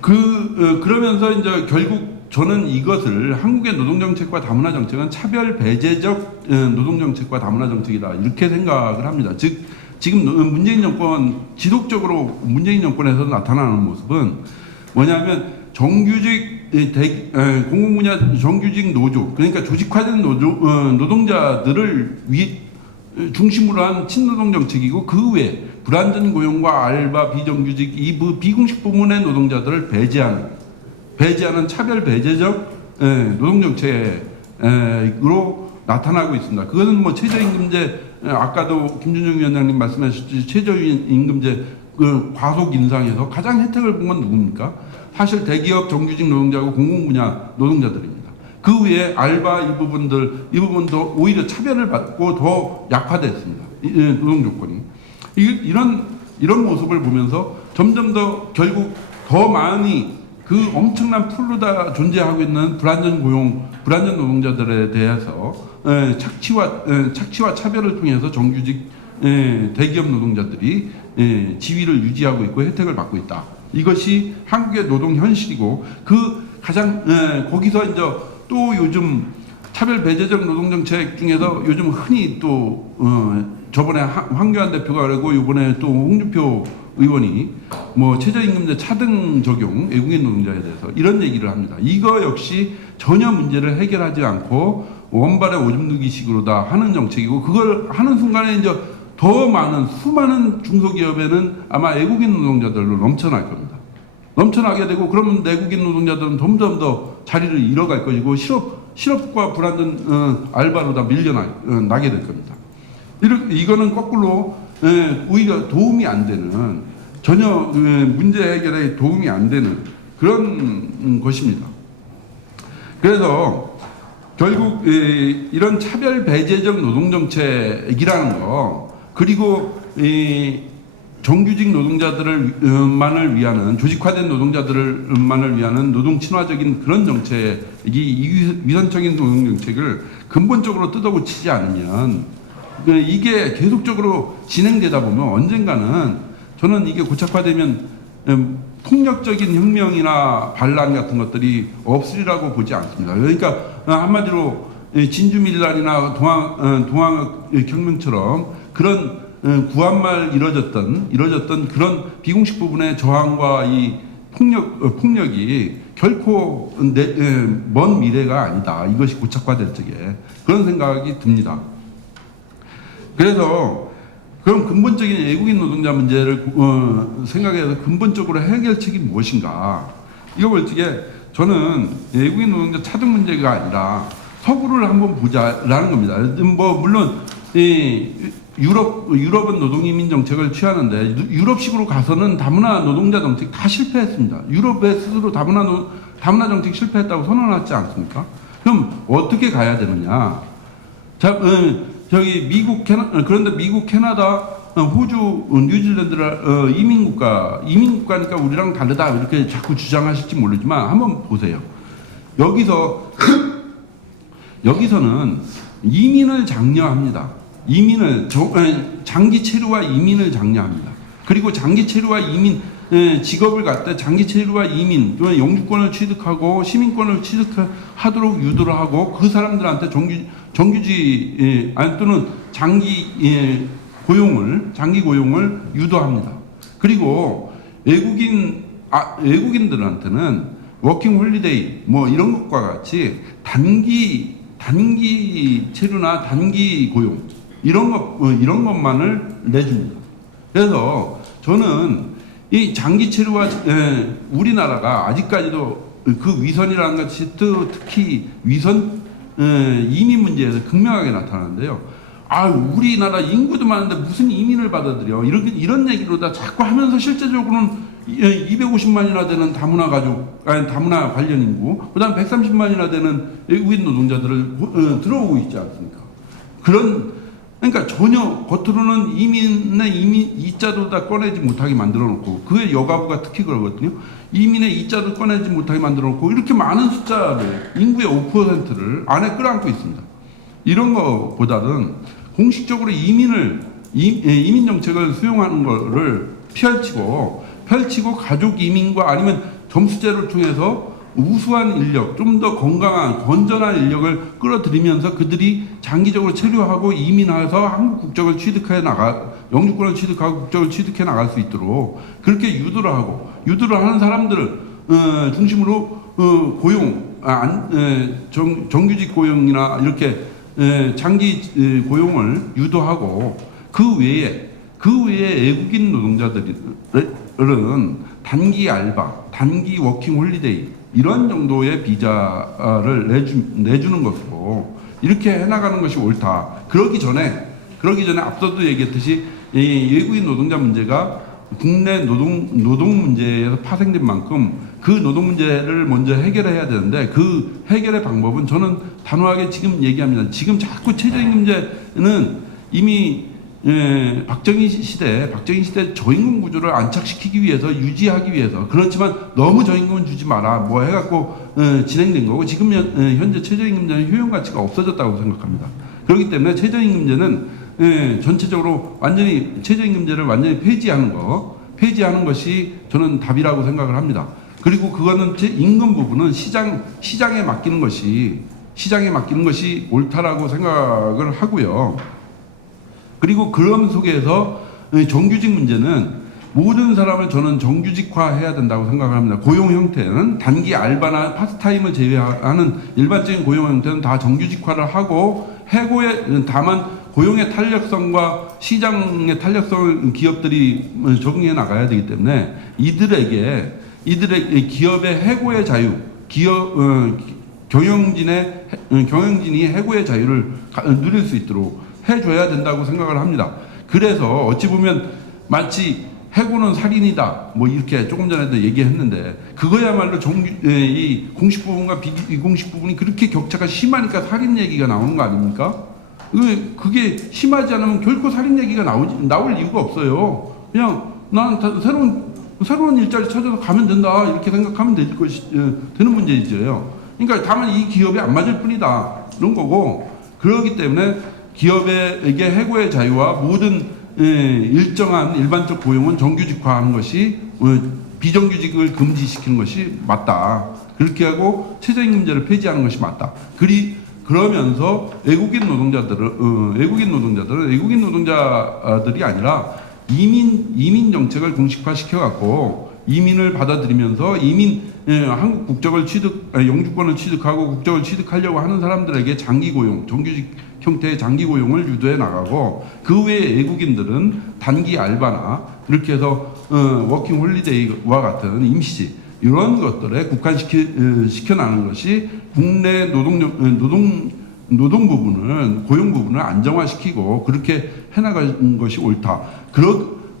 그러면서 이제 결국 저는 이것을 한국의 노동정책과 다문화 정책은 차별 배제적 노동정책과 다문화 정책이다 이렇게 생각을 합니다. 즉 지금 문재인 정권 지속적으로 문재인 정권에서 나타나는 모습은 뭐냐면 정규직 공공분야 정규직 노조 그러니까 조직화된 노동자들을 중심으로 한 친노동 정책이고 그 외 불안전 고용과 알바 비정규직 이 비공식 부문의 노동자들을 배제하는 차별 배제적 노동 정책으로 나타나고 있습니다. 그것은 뭐 최저임금제 아까도 김준영 위원장님 말씀하셨듯이 최저임금제 그 과속 인상에서 가장 혜택을 본 건 누굽니까? 사실 대기업 정규직 노동자하고 공공 분야 노동자들입니다. 그 외에 알바 이 부분도 오히려 차별을 받고 더 약화됐습니다. 노동 조건이. 이런 모습을 보면서 점점 더 결국 더 많이 그 엄청난 풀로 다 존재하고 있는 불안전 노동자들에 대해서 착취와 차별을 통해서 정규직 대기업 노동자들이 지위를 유지하고 있고 혜택을 받고 있다. 이것이 한국의 노동 현실이고 그 가장 거기서 이제 또 요즘 차별 배제적 노동 정책 중에서 요즘 흔히 또 저번에 황교안 대표가 그러고 이번에 또 홍준표 의원이 뭐 최저임금제 차등 적용 외국인 노동자에 대해서 이런 얘기를 합니다. 이거 역시 전혀 문제를 해결하지 않고 원발의 오줌 누기식으로 다 하는 정책이고 그걸 하는 순간에 이제 더 많은 수많은 중소기업에는 아마 외국인 노동자들로 넘쳐날 겁니다. 넘쳐나게 되고 그러면 내국인 노동자들은 점점 더 자리를 잃어갈 것이고 실업과 불안전 알바로 다 밀려나게 될 겁니다. 이거는 거꾸로 오히려 도움이 안 되는 전혀 문제 해결에 도움이 안 되는 그런 것입니다. 그래서 결국 이런 차별 배제적 노동정책이라는 거 그리고 정규직 노동자들만을 위하는 조직화된 노동자들만을 위하는 노동 친화적인 그런 정책이 위선적인 노동 정책을 근본적으로 뜯어고치지 않으면 이게 계속적으로 진행되다 보면 언젠가는 저는 이게 고착화되면 폭력적인 혁명이나 반란 같은 것들이 없으리라고 보지 않습니다. 그러니까 한마디로 진주밀란이나 동학혁명처럼 그런 구한말 이뤄졌던 그런 비공식 부분의 저항과 이 폭력이 결코 먼 미래가 아니다. 이것이 고착화될 적에 그런 생각이 듭니다. 그래서 그럼 근본적인 외국인 노동자 문제를 생각해서 근본적으로 해결책이 무엇인가? 이거 볼 적에 저는 외국인 노동자 차등 문제가 아니라 서구를 한번 보자라는 겁니다. 뭐 물론 유럽은 노동이민 정책을 취하는데 유럽식으로 가서는 다문화 노동자 정책 다 실패했습니다. 유럽에 스스로 다문화 정책 실패했다고 선언하지 않습니까? 그럼 어떻게 가야 되느냐? 그런데 미국, 캐나다, 호주, 뉴질랜드라 이민국가니까 우리랑 다르다 이렇게 자꾸 주장하실지 모르지만 한번 보세요. 여기서는 이민을 장려합니다. 장기 체류와 이민을 장려합니다. 그리고 장기 체류와 이민 직업을 갖다 장기 체류와 이민 영주권을 취득하고 시민권을 취득하도록 유도를 하고 그 사람들한테 정규직 또는 장기 고용을 유도합니다. 그리고 외국인들한테는 워킹 홀리데이 뭐 이런 것과 같이 단기 체류나 단기 고용 이런 것만을 내줍니다. 그래서 저는 이 장기 체류와 우리나라가 아직까지도 그 위선이라는 것이 특히 위선 이민 문제에서 극명하게 나타나는데요. 우리나라 인구도 많은데 무슨 이민을 받아들여 이런 얘기로 다 자꾸 하면서 실제적으로는 250만이나 되는 다문화 관련 인구, 그다음 130만이나 되는 외국인 노동자들을 들어오고 있지 않습니까? 그러니까 전혀 겉으로는 이민 이자도 다 꺼내지 못하게 만들어 놓고 그게 여가부가 특히 그러거든요. 이민의 이자도 꺼내지 못하게 만들어 놓고 이렇게 많은 숫자를 인구의 5%를 안에 끌어안고 있습니다. 이런 것보다는 공식적으로 이민 정책을 수용하는 것을 펼치고 가족 이민과 아니면 점수제를 통해서 우수한 인력, 좀 더 건전한 인력을 끌어들이면서 그들이 장기적으로 체류하고 이민해서 한국 국적을 영주권을 취득하고 국적을 취득해 나갈 수 있도록 그렇게 유도를 하는 사람들을 중심으로 정규직 고용이나 이렇게 장기 고용을 유도하고 그 외에 외국인 노동자들은 단기 알바, 단기 워킹 홀리데이 이런 정도의 비자를 내주는 것으로 이렇게 해나가는 것이 옳다. 그러기 전에 앞서도 얘기했듯이 이 외국인 노동자 문제가 국내 노동 문제에서 파생된 만큼 그 노동 문제를 먼저 해결해야 되는데 그 해결의 방법은 저는 단호하게 지금 얘기합니다. 지금 자꾸 최저임금제는 이미 박정희 시대 저임금 구조를 안착시키기 위해서 유지하기 위해서 그렇지만 너무 저임금은 주지 마라 뭐 해갖고 진행된 거고 지금 현재 최저임금제는 효용 가치가 없어졌다고 생각합니다. 그렇기 때문에 최저임금제는 전체적으로 완전히 최저임금제를 완전히 폐지하는 것이 저는 답이라고 생각을 합니다. 그리고 그거는 제 임금 부분은 시장에 맡기는 것이 옳다라고 생각을 하고요. 그리고 그런 속에서 정규직 문제는 모든 사람을 저는 정규직화해야 된다고 생각을 합니다. 고용 형태는 단기 알바나 파트타임을 제외하는 일반적인 고용 형태는 다 정규직화를 하고 다만 고용의 탄력성과 시장의 탄력성을 기업들이 적응해 나가야 되기 때문에 이들에게 기업의 해고의 자유, 경영진이 해고의 자유를 누릴 수 있도록 해줘야 된다고 생각을 합니다. 그래서 어찌 보면 마치 해고는 살인이다 뭐 이렇게 조금 전에도 얘기했는데 그거야말로 이 공식 부분과 비공식 부분이 그렇게 격차가 심하니까 살인 얘기가 나오는 거 아닙니까? 그게 심하지 않으면 결코 살인 얘기가 나올 이유가 없어요. 그냥 나는 새로운 일자리 찾아서 가면 된다 이렇게 생각하면 되는 문제이죠. 그러니까 다만 이 기업이 안 맞을 뿐이다 이런 거고 그렇기 때문에 기업에게 해고의 자유와 모든 일정한 일반적 고용은 정규직화하는 것이 비정규직을 금지시키는 것이 맞다. 그렇게 하고 최저임금제를 폐지하는 것이 맞다. 그러면서 외국인 노동자들은 외국인 노동자들이 아니라 이민 정책을 공식화시켜 갖고 이민을 받아들이면서 한국 국적을 영주권을 취득하고 국적을 취득하려고 하는 사람들에게 장기 고용, 정규직 형태의 장기 고용을 유도해 나가고 그 외에 외국인들은 단기 알바나 이렇게 해서 워킹 홀리데이와 같은 임시 이런 것들에 국한시켜 나가는 것이 국내 노동 부분을 고용 부분을 안정화시키고 그렇게 해나가는 것이 옳다.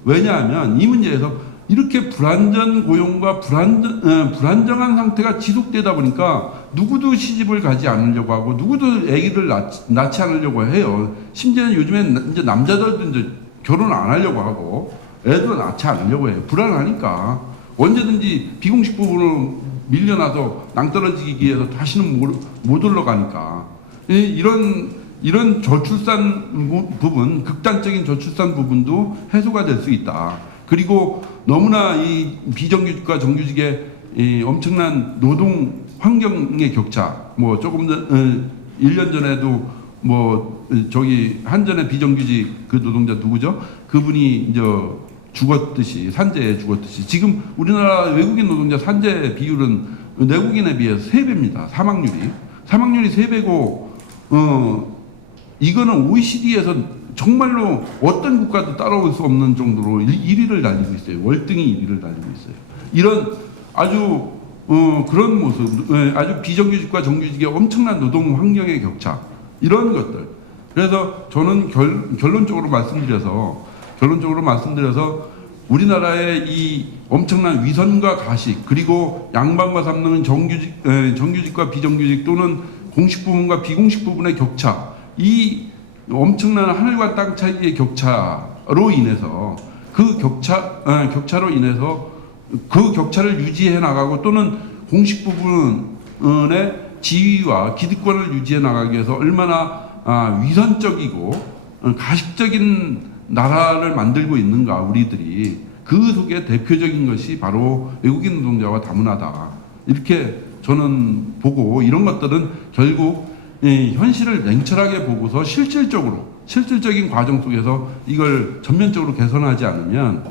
왜냐하면 이 문제에서 이렇게 불안전 고용과 불안정한 상태가 지속되다 보니까 누구도 시집을 가지 않으려고 하고 누구도 아기를 낳지 않으려고 해요. 심지어는 요즘엔 이제 남자들도 이제 결혼 안 하려고 하고 애도 낳지 않으려고 해요. 불안하니까 언제든지 비공식 부분으로 밀려나서 낭떠러지기 위해서 다시는 못 올라가니까 이런 저출산 부분, 극단적인 저출산 부분도 해소가 될 수 있다. 그리고 너무나 이 비정규직과 정규직의 엄청난 노동 환경의 격차, 뭐 조금 전 1년 전에도 뭐 한전의 비정규직 그 노동자 누구죠? 그분이 이제 산재에 죽었듯이 지금 우리나라 외국인 노동자 산재 비율은 내국인에 비해서 3배입니다. 사망률이 3배고 이거는 OECD에서 정말로 어떤 국가도 따라올 수 없는 정도로 1위를 달리고 있어요. 월등히 1위를 달리고 있어요. 이런 아주 그런 모습, 아주 비정규직과 정규직의 엄청난 노동 환경의 격차 이런 것들. 그래서 저는 결론적으로 말씀드려서 우리나라의 이 엄청난 위선과 가식 그리고 양반과 삼는 정규직과 비정규직 또는 공식 부분과 비공식 부분의 격차 이 엄청난 하늘과 땅 차이의 격차로 인해서 그 격차를 유지해 나가고 또는 공식 부분의 지위와 기득권을 유지해 나가기 위해서 얼마나 위선적이고 가식적인 나라를 만들고 있는가 우리들이 그 속에 대표적인 것이 바로 외국인 노동자와 다문화다 이렇게 저는 보고 이런 것들은 결국 현실을 냉철하게 보고서 실질적인 과정 속에서 이걸 전면적으로 개선하지 않으면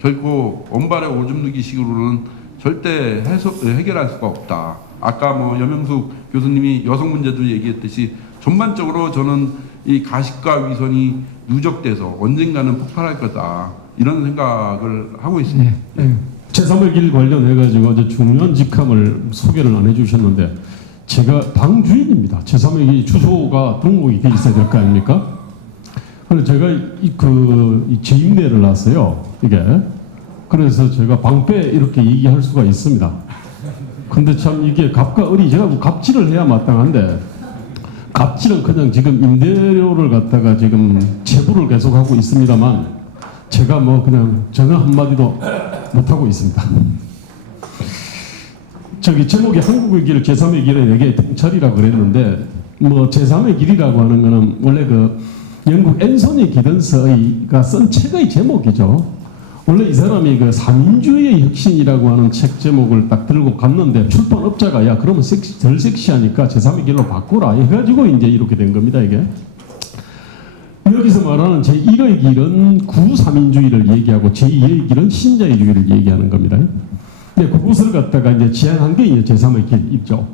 결코 원발의 오줌 누기식으로는 절대 해결할 수가 없다. 아까 뭐 여명숙 교수님이 여성 문제도 얘기했듯이 전반적으로 저는 이 가식과 위선이 누적돼서 언젠가는 폭발할 거다 이런 생각을 하고 있습니다. 네. 제3의 관련해가지고 아주 중요한 직함을 소개를 안 해주셨는데 제가 당 주인입니다. 제3의 주소가 등록이 돼 있어야 될 거 아닙니까? 그래서 제가 이 재임대를 났어요. 이게. 그래서 제가 방패 이렇게 얘기할 수가 있습니다. 근데 참 이게 갑과 을이 제가 뭐 갑질을 해야 마땅한데 갑질은 그냥 지금 임대료를 갖다가 지금 체불을 계속하고 있습니다만 제가 뭐 그냥 전혀 한마디도 못하고 있습니다. 저기 제목이 한국의 길, 제3의 길에 내게 통찰이라고 그랬는데 뭐 제3의 길이라고 하는 거는 원래 그 영국 앤소니 기든스가 쓴 책의 제목이죠. 원래 이 사람이 그 사민주의의 혁신이라고 하는 책 제목을 딱 들고 갔는데 출판업자가 야 그러면 덜 섹시하니까 제3의 길로 바꾸라 해가지고 이제 이렇게 된 겁니다. 이게 여기서 말하는 제1의 길은 구사민주의를 얘기하고 제2의 길은 신자유주의를 얘기하는 겁니다. 근데 그것을 갖다가 이제 지향한 게 이제 제3의 길이죠.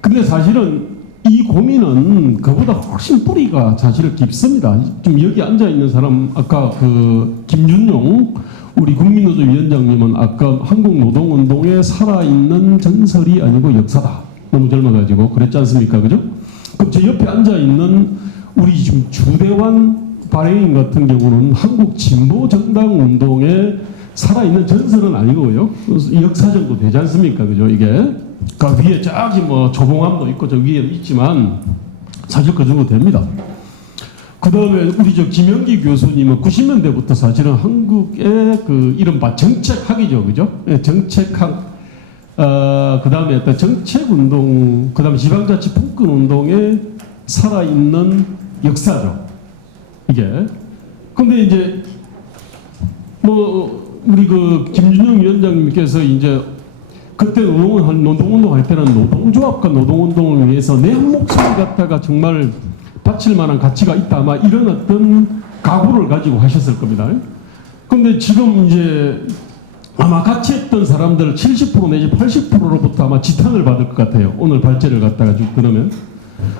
근데 사실은 이 고민은 그보다 훨씬 뿌리가 사실 깊습니다. 지금 여기 앉아 있는 사람 아까 그 김준용 우리 국민노조 위원장님은 아까 한국노동운동에 살아있는 전설이 아니고 역사다. 너무 젊어가지고 그랬지 않습니까? 그죠? 그럼 제 옆에 앉아 있는 우리 지금 주대환 발행인 같은 경우는 한국 진보 정당 운동에 살아있는 전설은 아니고요. 역사 정도 되지 않습니까? 그죠? 이게. 그 위에 저기 뭐 조봉암도 있고 저 위에 있지만 사실 그 정도 됩니다. 그 다음에 우리 저 김영기 교수님은 90년대부터 사실은 한국의 그 이른바 정책학이죠. 그죠? 정책학, 그 다음에 어떤 정책운동, 그 다음에 지방자치 폭근운동에 살아있는 역사죠. 이게. 근데 이제 뭐 우리 그 김준영 위원장님께서 이제 그때 노동운동 할 때는 노동조합과 노동운동을 위해서 내 한 목숨을 갖다가 정말 바칠 만한 가치가 있다. 아마 이런 어떤 각오를 가지고 하셨을 겁니다. 근데 지금 이제 아마 같이 했던 사람들 70% 내지 80%로부터 아마 지탄을 받을 것 같아요. 오늘 발제를 갖다가 쭉 들으면.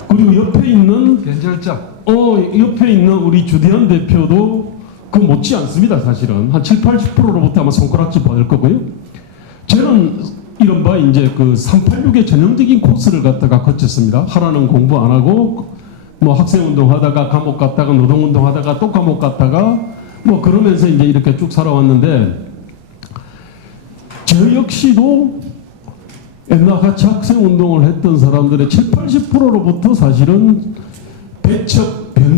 그리고 옆에 있는 변절자. 옆에 있는 우리 주대현 대표도 그 못지 않습니다. 사실은 한 70~80%로부터 아마 손가락질 받을 거고요. 저는 이른바 이제 그 386의 전형적인 코스를 갖다가 거쳤습니다. 하라는 공부 안 하고 뭐 학생운동 하다가 감옥 갔다가 노동운동 하다가 또 감옥 갔다가 뭐 그러면서 이제 이렇게 쭉 살아왔는데 저 역시도 옛날 같이 학생운동을 했던 사람들의 70~80%로부터 사실은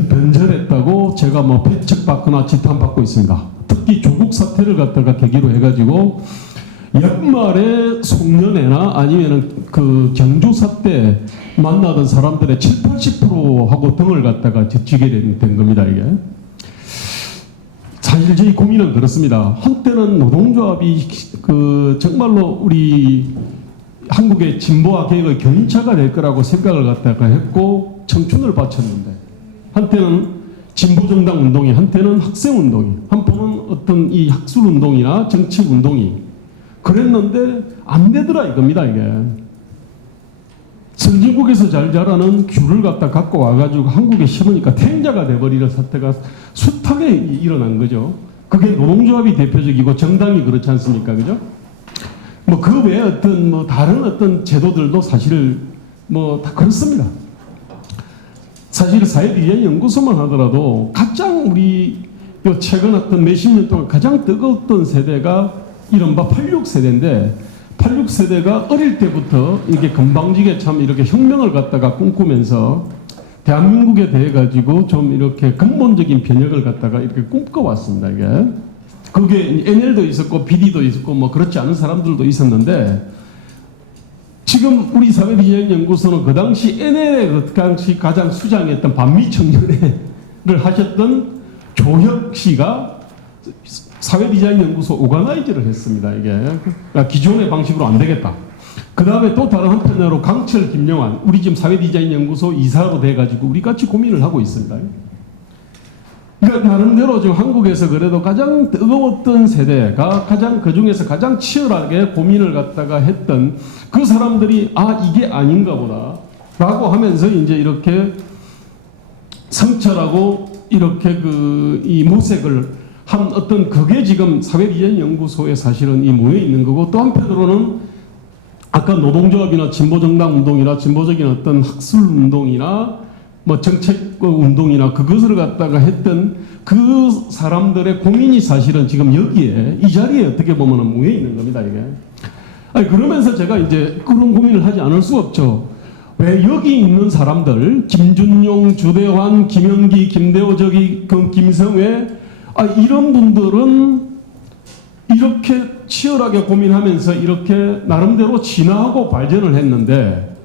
변절했다고 제가 뭐 배척받거나 지탄받고 있습니다. 특히 조국 사태를 갖다가 계기로 해가지고 연말에 송년회나 아니면은 그 경조사 때 만나던 사람들의 70~80%하고 등을 갖다가 지게 된 겁니다, 이게. 사실 저희 고민은 그렇습니다. 한때는 노동조합이 그 정말로 우리 한국의 진보와 개혁의 견인차가 될 거라고 생각을 갖다가 했고 청춘을 바쳤는데 한때는 진보정당 운동이, 한때는 학생운동이, 한편은 어떤 이 학술운동이나 정치운동이 그랬는데 안 되더라 이겁니다. 이게 선진국에서 잘 자라는 귤을 갖고 와가지고 한국에 심으니까 태행자가 돼버리는 사태가 숱하게 일어난 거죠. 그게 노동조합이 대표적이고 정당이 그렇지 않습니까? 그죠? 뭐 그 외에 어떤 뭐 다른 어떤 제도들도 사실 뭐 다 그렇습니다. 사실 사회비전연구소만 하더라도 가장 우리 요 최근 어떤 몇십 년 동안 가장 뜨거웠던 세대가 이른바 86세대인데 86세대가 어릴 때부터 이렇게 건방지게 참 이렇게 혁명을 갖다가 꿈꾸면서 대한민국에 대해 가지고 좀 이렇게 근본적인 변혁을 갖다가 이렇게 꿈꿔왔습니다. 이게 그게 NL도 있었고 BD도 있었고 뭐 그렇지 않은 사람들도 있었는데 지금 우리 사회디자인연구소는 그 당시 NL의 그 당시 가장 수장이었던 반미청년회를 하셨던 조혁 씨가 사회디자인연구소 오가나이즈를 했습니다. 이게 그러니까 기존의 방식으로 안 되겠다. 그 다음에 또 다른 한편으로 강철, 김영환 우리 지금 사회디자인연구소 이사로 돼가지고 우리 같이 고민을 하고 있습니다. 그러니까 나름대로 지금 한국에서 그래도 가장 뜨거웠던 세대가 가장 그 중에서 가장 치열하게 고민을 갖다가 했던 그 사람들이 이게 아닌가 보다 라고 하면서 이제 이렇게 성찰하고 이렇게 이 모색을 한 어떤 그게 지금 사회비전연구소에 사실은 이 모여 있는 거고 또 한편으로는 아까 노동조합이나 진보정당 운동이나 진보적인 어떤 학술운동이나 뭐 정책 운동이나 그것을 갖다가 했던 그 사람들의 고민이 사실은 지금 여기에 이 자리에 어떻게 보면은 모여 있는 겁니다 이게. 아니 그러면서 제가 이제 그런 고민을 하지 않을 수 없죠. 왜 여기 있는 사람들 김준용, 주대환, 김영기, 김대호, 저기 김성회 이런 분들은 이렇게 치열하게 고민하면서 이렇게 나름대로 진화하고 발전을 했는데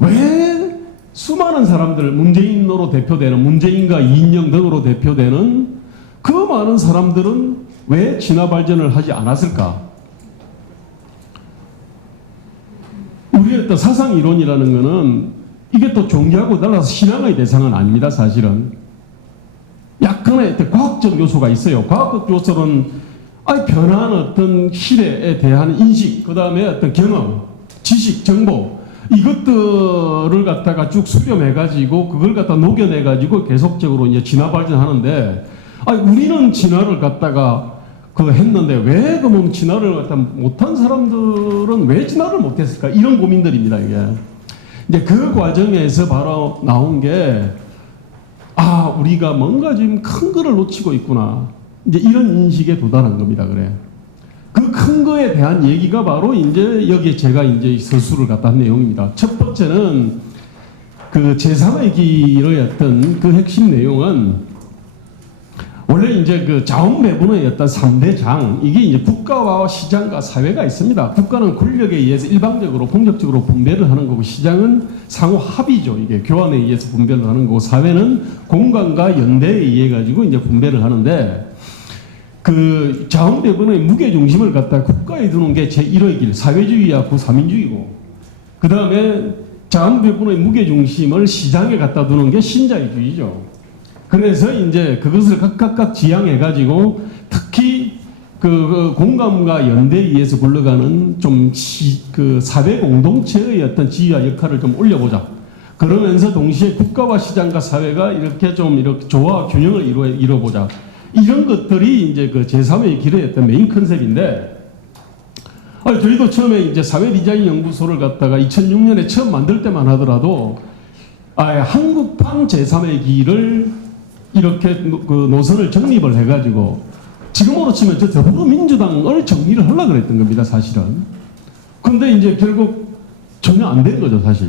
왜 수많은 사람들 문재인으로 대표되는 문재인과 이인영 등으로 대표되는 그 많은 사람들은 왜 진화 발전을 하지 않았을까? 우리의 어떤 사상 이론이라는 것은 이게 또 종교하고 달라서 신앙의 대상은 아닙니다. 사실은 약간의 어떤 과학적 요소가 있어요. 과학적 요소는 변한 어떤 시대에 대한 인식, 그 다음에 어떤 경험, 지식, 정보 이것들을 갖다가 쭉 수렴해가지고 그걸 갖다 녹여내가지고 계속적으로 이제 진화 발전하는데 우리는 진화를 갖다가 했는데 왜 그러면 진화를 갖다 못한 사람들은 왜 진화를 못했을까? 이런 고민들입니다 이게. 이제 그 과정에서 바로 나온 게 우리가 뭔가 지금 큰 거를 놓치고 있구나. 이제 이런 인식에 도달한 겁니다. 그래. 그 큰 거에 대한 얘기가 바로 이제 여기에 제가 이제 서술을 갖다 한 내용입니다. 첫 번째는 그 제3의 길의 어떤 그 핵심 내용은 원래 이제 그 자원 배분의 어떤 3대 장, 이게 이제 국가와 시장과 사회가 있습니다. 국가는 권력에 의해서 일방적으로 폭력적으로 분배를 하는 거고, 시장은 상호 합의죠. 이게 교환에 의해서 분배를 하는 거고, 사회는 공간과 연대에 의해 가지고 이제 분배를 하는데, 그 자원 배분의 무게 중심을 갖다 국가에 두는 게 제1의 길, 사회주의와 구사민주의고, 그 다음에 자원 배분의 무게 중심을 시장에 갖다 두는 게 신자유주의죠. 그래서 이제 그것을 각각 지향해가지고 특히 그 공감과 연대에 의해서 굴러가는 그 사회 공동체의 어떤 지위와 역할을 좀 올려보자. 그러면서 동시에 국가와 시장과 사회가 이렇게 좀 이렇게 조화와 균형을 이뤄보자. 이런 것들이 이제 그 제3의 길의 어떤 메인 컨셉인데, 저희도 처음에 이제 사회 디자인 연구소를 갖다가 2006년에 처음 만들 때만 하더라도 한국판 제3의 길을 이렇게 그 노선을 정립을 해가지고 지금으로 치면 저 더불어민주당을 정리를 하려고 그랬던 겁니다, 사실은. 근데 이제 결국 전혀 안 된 거죠, 사실.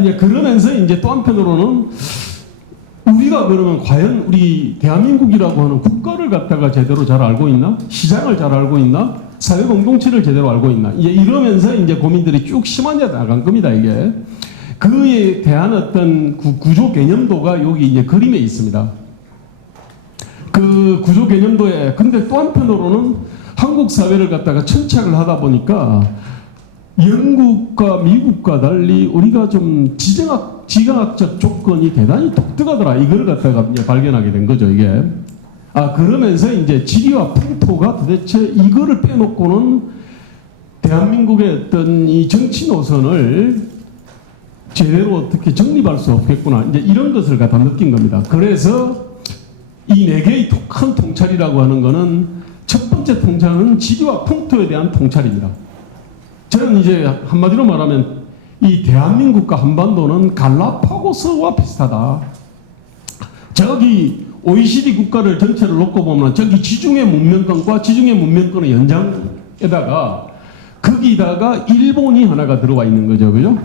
이제 그러면서 이제 또 한편으로는 우리가 그러면 과연 우리 대한민국이라고 하는 국가를 갖다가 제대로 잘 알고 있나? 시장을 잘 알고 있나? 사회 공동체를 제대로 알고 있나? 이제 이러면서 이제 고민들이 쭉 심화되어 나간 겁니다, 이게. 그에 대한 어떤 구조 개념도가 여기 이제 그림에 있습니다. 그 구조 개념도에, 근데 또 한편으로는 한국 사회를 갖다가 천착을 하다 보니까 영국과 미국과 달리 우리가 좀 지정학적 조건이 대단히 독특하더라. 이걸 갖다가 이제 발견하게 된 거죠, 이게. 그러면서 이제 지리와 풍토가 도대체 이거를 빼놓고는 대한민국의 어떤 이 정치 노선을 제대로 어떻게 정립할 수 없겠구나. 이제 이런 것을 갖다 느낀 겁니다. 그래서 이 네 개의 큰 통찰이라고 하는 거는 첫 번째 통찰은 지리와 풍토에 대한 통찰입니다. 저는 이제 한마디로 말하면 이 대한민국과 한반도는 갈라파고스와 비슷하다. 저기 OECD 국가를 전체를 놓고 보면 저기 지중해 문명권과 지중해 문명권의 연장에다가 거기다가 일본이 하나가 들어와 있는 거죠, 그죠?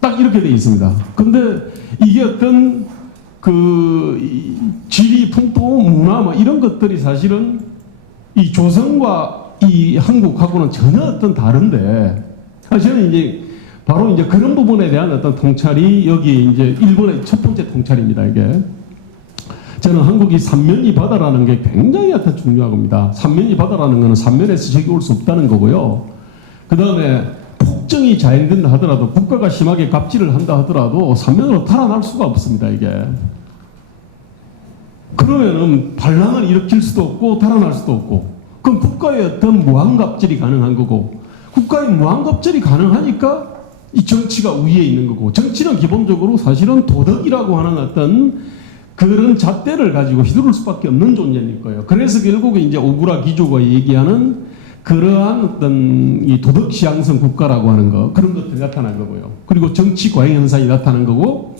딱 이렇게 돼 있습니다. 근데 이게 어떤 그 지리, 풍토, 문화 뭐 이런 것들이 사실은 이 조선과 이 한국하고는 전혀 어떤 다른데, 저는 이제 바로 이제 그런 부분에 대한 어떤 통찰이 여기 이제 일본의 첫 번째 통찰입니다, 이게. 저는 한국이 삼면이 바다라는 게 굉장히 어떤 중요한 겁니다. 삼면이 바다라는 거는 삼면에서 저기 올 수 없다는 거고요. 그 다음에 폭정이 자행된다 하더라도, 국가가 심하게 갑질을 한다 하더라도 삼면으로 달아날 수가 없습니다, 이게. 그러면은 반란을 일으킬 수도 없고 달아날 수도 없고, 그럼 국가의 어떤 무한갑질이 가능한 거고, 국가의 무한갑질이 가능하니까 이 정치가 우위에 있는 거고, 정치는 기본적으로 사실은 도덕이라고 하는 어떤 그런 잣대를 가지고 휘두를 수밖에 없는 존재일 거예요. 그래서 결국 이제 오구라 기조가 얘기하는 그러한 어떤 이 도덕 지향성 국가라고 하는 거 그런 것들이 나타난 거고요. 그리고 정치 과잉 현상이 나타난 거고,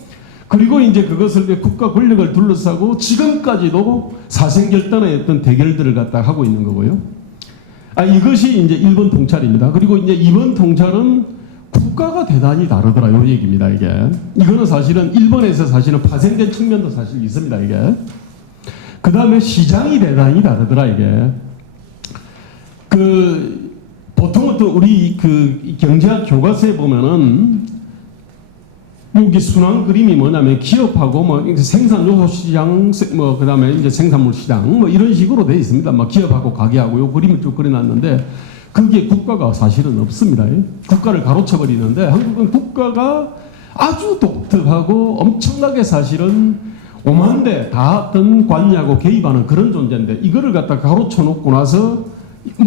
그리고 이제 그것을 국가 권력을 둘러싸고 지금까지도 사생결단의 어떤 대결들을 갖다 하고 있는 거고요. 이것이 이제 1번 통찰입니다. 그리고 이제 2번 통찰은 국가가 대단히 다르더라 요 얘기입니다. 이거는 사실은 1번에서 사실은 파생된 측면도 사실 있습니다. 그 다음에 시장이 대단히 다르더라. 보통 어떤 우리 경제학 교과서에 보면은 여기 순환 그림이 뭐냐면 기업하고 생산 요소 시장, 그다음에 이제 생산물 시장 이런 식으로 돼 있습니다. 기업하고 가게하고 요 그림을 쭉 그려놨는데 거기에 국가가 사실은 없습니다. 국가를 가로쳐 버리는데 한국은 국가가 아주 독특하고 엄청나게 사실은 오만대 다 어떤 관여하고 개입하는 그런 존재인데, 이거를 갖다 가로쳐 놓고 나서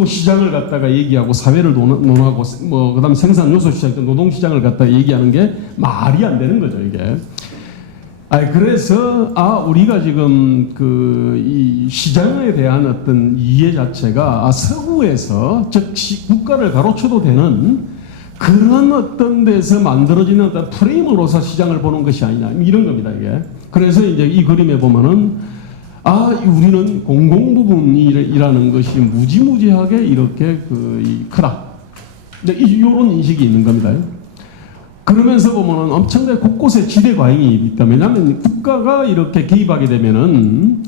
시장을 갖다가 얘기하고 사회를 논하고 그다음 생산 요소 시장, 노동 시장을 갖다가 얘기하는 게 말이 안 되는 거죠. 그래서 우리가 지금 이 시장에 대한 어떤 이해 자체가 서구에서 즉 국가를 가로쳐도 되는 그런 어떤 데서 만들어지는 어떤 프레임으로서 시장을 보는 것이 아니냐 이런 겁니다. 그래서 이제 이 그림에 보면은 우리는 공공부분이라는 것이 무지무지하게 이렇게 크다. 이런 인식이 있는 겁니다. 그러면서 보면은 엄청나게 곳곳에 지대 과잉이 있다. 왜냐하면 국가가 이렇게 개입하게 되면은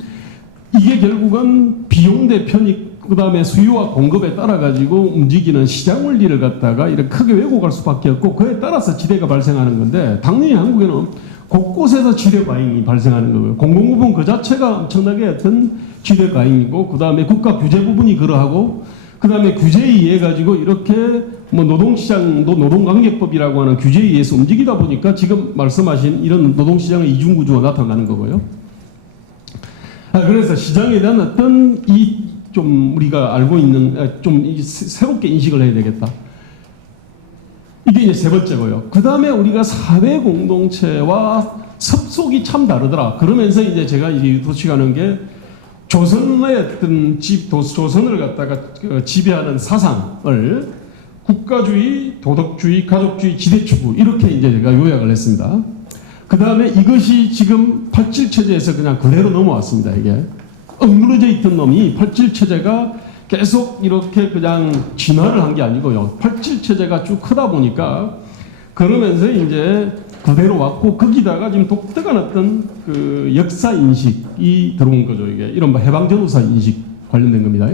이게 결국은 비용 대 편익, 그 다음에 수요와 공급에 따라 가지고 움직이는 시장 원리를 갖다가 이렇게 크게 왜곡할 수밖에 없고, 그에 따라서 지대가 발생하는 건데, 당연히 한국에는 곳곳에서 지대 과잉이 발생하는 거고요. 공공부분 그 자체가 엄청나게 어떤 지대 과잉이고, 그 다음에 국가 규제 부분이 그러하고, 그 다음에 규제에 의해 가지고 이렇게 노동시장도 노동관계법이라고 하는 규제에 의해서 움직이다 보니까 지금 말씀하신 이런 노동시장의 이중구조가 나타나는 거고요. 그래서 시장에 대한 어떤 좀 우리가 알고 있는 좀 새롭게 인식을 해야 되겠다. 이게 이제 세 번째고요. 그 다음에 우리가 사회 공동체와 섭속이 참 다르더라. 그러면서 이제 제가 이제 도취하는 게 조선의 어떤 조선을 갖다가 지배하는 사상을 국가주의, 도덕주의, 가족주의, 지대추구 이렇게 이제 제가 요약을 했습니다. 그 다음에 이것이 지금 87체제에서 그냥 그대로 넘어왔습니다. 이게 엉그러져 있던 놈이 87체제가 계속 이렇게 그냥 진화를 한 게 아니고요. 87체제가 쭉 크다 보니까 그러면서 이제 그대로 왔고, 거기다가 지금 독특한 어떤 역사 인식이 들어온 거죠. 이게 이른바 해방전후사 인식 관련된 겁니다.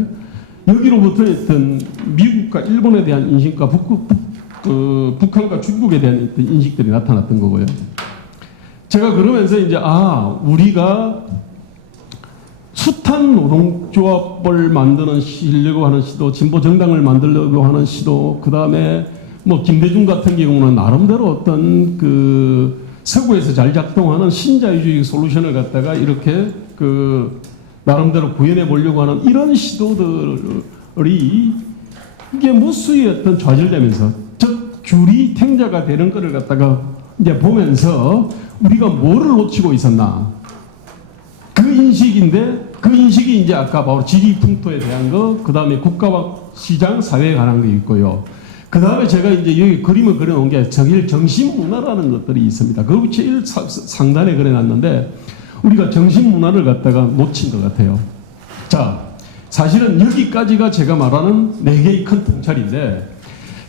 여기로부터 어떤 미국과 일본에 대한 인식과 북한과 중국에 대한 어떤 인식들이 나타났던 거고요. 제가 그러면서 이제 우리가 숱한 노동조합을 만드려고 하는 시도, 진보 정당을 만들려고 하는 시도, 그 다음에 김대중 같은 경우는 나름대로 어떤 서구에서 잘 작동하는 신자유주의 솔루션을 갖다가 이렇게 나름대로 구현해 보려고 하는 이런 시도들이 이게 무수히 어떤 좌절되면서, 즉 귤이 탱자가 되는 것을 갖다가 이제 보면서 우리가 뭐를 놓치고 있었나, 그 인식인데, 그 인식이 이제 아까 바로 지리풍토에 대한 거, 그 다음에 국가와 시장, 사회에 관한 게 있고요. 그 다음에 제가 이제 여기 그림을 그려놓은 게 정신문화라는 것들이 있습니다. 그 제일 상단에 그려놨는데, 우리가 정신문화를 갖다가 놓친 것 같아요. 자, 사실은 여기까지가 제가 말하는 4개의 큰 통찰인데,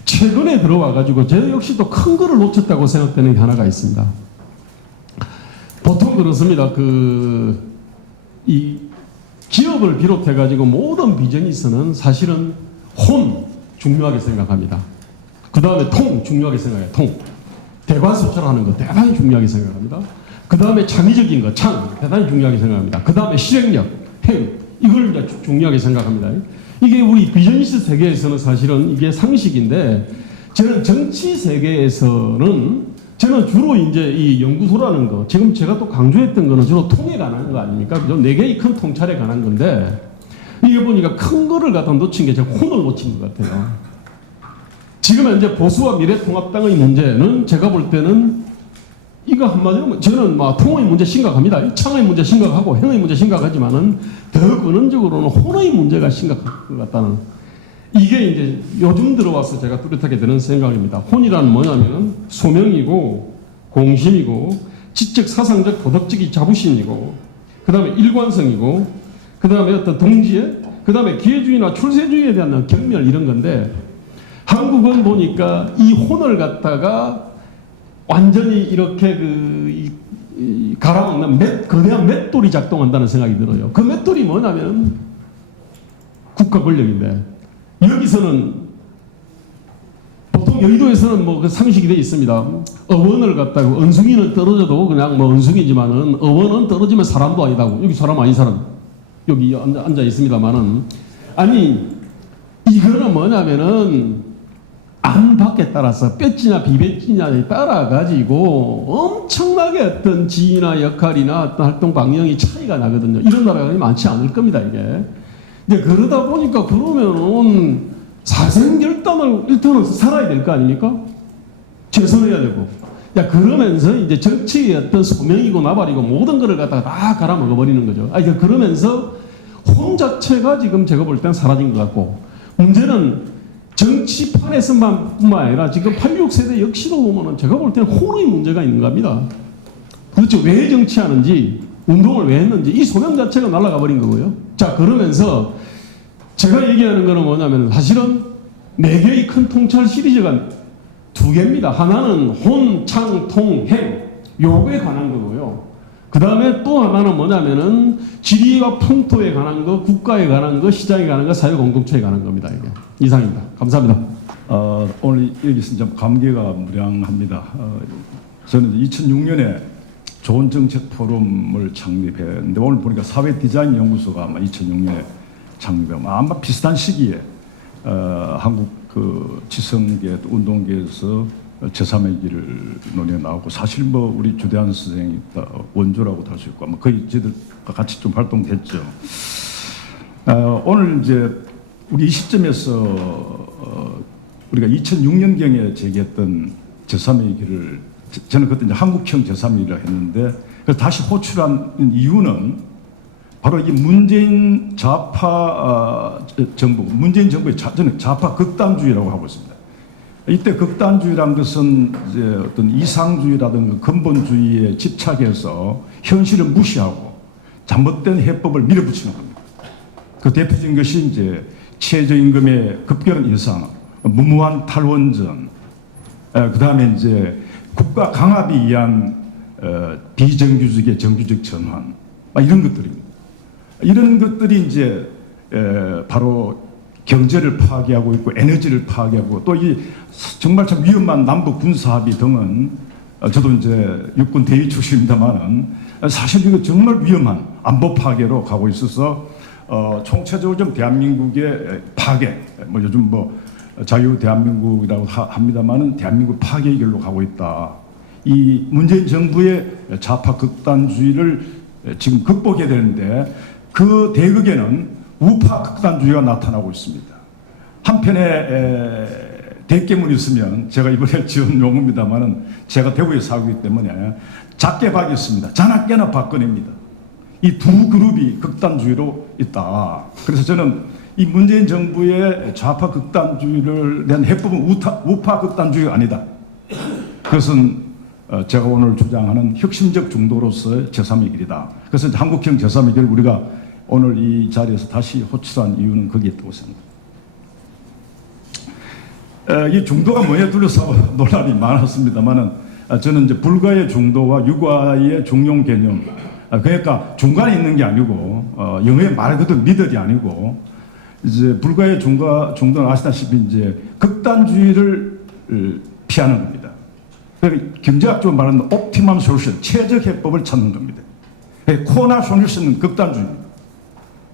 최근에 들어와가지고 저 역시 또 큰 거를 놓쳤다고 생각되는 게 하나가 있습니다. 보통 그렇습니다. 이 기업을 비롯해가지고 모든 비즈니스는 사실은 혼 중요하게 생각합니다. 그 다음에 통 중요하게 생각해요. 통. 대관수출하는 거 대단히 중요하게 생각합니다. 그 다음에 창의적인 거, 창 대단히 중요하게 생각합니다. 그 다음에 실행력, 행 이걸 이제 중요하게 생각합니다. 이게 우리 비즈니스 세계에서는 사실은 이게 상식인데, 저는 정치 세계에서는 저는 주로 이제 이 연구소라는 거, 지금 제가 또 강조했던 거는 주로 통에 관한 거 아닙니까? 그죠? 4개의 큰 통찰에 관한 건데, 이게 보니까 큰 거를 갖다 놓친 게 제가 혼을 놓친 것 같아요. 지금 현재 보수와 미래통합당의 문제는 제가 볼 때는 이거 한마디로 저는 통의 문제 심각합니다. 창의 문제 심각하고 행의 문제 심각하지만은 더 근원적으로는 혼의 문제가 심각할 것 같다는 이게 이제 요즘 들어와서 제가 뚜렷하게 드는 생각입니다. 혼이란 뭐냐면은 소명이고 공심이고 지적 사상적 도덕적인 자부심이고 그 다음에 일관성이고 그 다음에 어떤 동지애 그 다음에 기회주의나 출세주의에 대한 경멸 이런 건데 한국은 보니까 이 혼을 갖다가 완전히 이렇게 갈아먹는 거대한 맷돌이 작동한다는 생각이 들어요. 그 맷돌이 뭐냐면 국가 권력인데 여기서는 보통 여의도에서는 뭐 그 상식이 돼 있습니다. 어원을 갖다가 원숭이는 떨어져도 그냥 뭐 원숭이지만은 어원은 떨어지면 사람도 아니다고. 여기 사람 아닌 사람 여기 앉아 있습니다만은 아니 이거는 뭐냐면은 안팎에 따라서 뺏지냐 비뺏지냐에 따라 가지고 엄청나게 어떤 지위나 역할이나 어떤 활동 방향이 차이가 나거든요. 이런 나라가 많지 않을 겁니다 이게. 근데 그러다 보니까 그러면은 사생결단을 일단은 살아야 될 거 아닙니까? 최선해야 되고. 야 그러면서 이제 정치의 어떤 소명이고 나발이고 모든 거를 갖다가 다 갈아먹어 버리는 거죠. 그러면서 혼 자체가 지금 제가 볼 땐 사라진 것 같고 문제는 정치판에서만 뿐만 아니라 지금 86세대 역시도 보면은 제가 볼 때는 혼의 문제가 있는 겁니다. 도대체 왜 정치하는지 운동을 왜 했는지 이 소명 자체가 날아가 버린 거고요. 자 그러면서 제가 얘기하는 거는 뭐냐면 사실은 4개의 큰 통찰 시리즈가 2개입니다. 하나는 혼, 창, 통, 행 요거에 관한 거고요. 그 다음에 또 하나는 뭐냐면은 지리와 풍토에 관한 거, 국가에 관한 거, 시장에 관한 거, 사회 공동체에 관한 겁니다. 이게 이상입니다. 감사합니다. 오늘 여기서 좀 감개가 무량합니다. 저는 2006년에 좋은 정책 포럼을 창립했는데 오늘 보니까 사회 디자인 연구소가 아마 2006년에 창립하고 아마 비슷한 시기에 한국 그 지성계 운동계에서 제3의 길을 논의에 나왔고 사실 뭐 우리 주대한 선생이 원조라고도 할 수 있고 아마 거의 저희들과 같이 좀 활동됐죠. 오늘 이제 우리 이 시점에서 우리가 2006년경에 제기했던 제3의 길을 저는 그때 이제 한국형 제3의 길이라 했는데 그래서 다시 호출한 이유는 바로 이 문재인 좌파 정부, 문재인 정부의 저는 좌파 극단주의라고 하고 있습니다. 이때 극단주의란 것은 이제 어떤 이상주의라든가 근본주의에 집착해서 현실을 무시하고 잘못된 해법을 밀어붙이는 겁니다. 그 대표적인 것이 이제 최저임금의 급격한 인상, 무모한 탈원전, 그 다음에 이제 국가 강압에 의한 비정규직의 정규직 전환, 이런 것들입니다. 이런 것들이 이제 바로 경제를 파괴하고 있고 에너지를 파괴하고 또 이 정말 참 위험한 남북 군사합의 등은 저도 이제 육군 대위 출신입니다만은 사실 이거 정말 위험한 안보 파괴로 가고 있어서 총체적으로 좀 대한민국의 파괴, 뭐 요즘 뭐 자유 대한민국이라고 합니다만은 대한민국 파괴의 길로 가고 있다. 이 문재인 정부의 좌파 극단주의를 지금 극복해야 되는데 그 대극에는 우파 극단주의가 나타나고 있습니다. 한편에 대깨문이 있으면 제가 이번에 지은 용어입니다만은 제가 대구에 살고 있기 때문에 작게 박이 있습니다. 자나깨나 박근혜입니다. 이 두 그룹이 극단주의로 있다. 그래서 저는 이 문재인 정부의 좌파 극단주의를 대한 해법은 우파 극단주의가 아니다. 그것은 제가 오늘 주장하는 혁신적 중도로서의 제3의 길이다. 그래서 한국형 제3의 길을 우리가 오늘 이 자리에서 다시 호출한 이유는 거기에 있다고 생각합니다. 이 중도가 뭐에 둘러싸고 논란이 많았습니다만은 저는 이제 불가의 중도와 유가의 중용 개념, 그러니까 중간에 있는 게 아니고 영어에 말 그대로 미들이 아니고 이제 불가의 중도는 아시다시피 이제 극단주의를 피하는 겁니다. 그러니까 경제학적으로 말하는 옵티멈 솔루션, 최적 해법을 찾는 겁니다. 코나 솔루션은 극단주의입니다.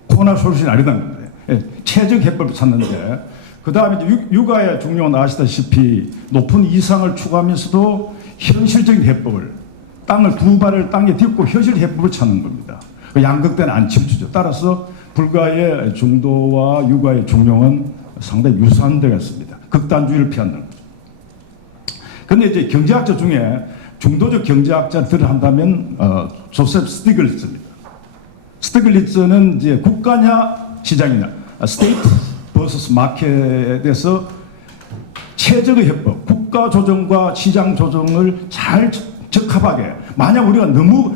코나 솔루션이 아니다는 겁니다. 최적 해법을 찾는데 그 다음에 이제 육아의 중요한 아시다시피 높은 이상을 추구하면서도 현실적인 해법을 땅을 두 발을 땅에 딛고 현실 해법을 찾는 겁니다. 양극단은 안 침투죠. 따라서 불가의 중도와 육아의 중용은 상당히 유사한 데가 있습니다. 극단주의를 피한다는 거죠. 그런데 이제 경제학자 중에 중도적 경제학자들을 한다면 조셉 스티글리츠입니다. 스티글리츠는 이제 국가냐 시장이냐, 스테이트 버서스 마켓에서 최적의 해법, 국가 조정과 시장 조정을 잘 적합하게. 만약 우리가 너무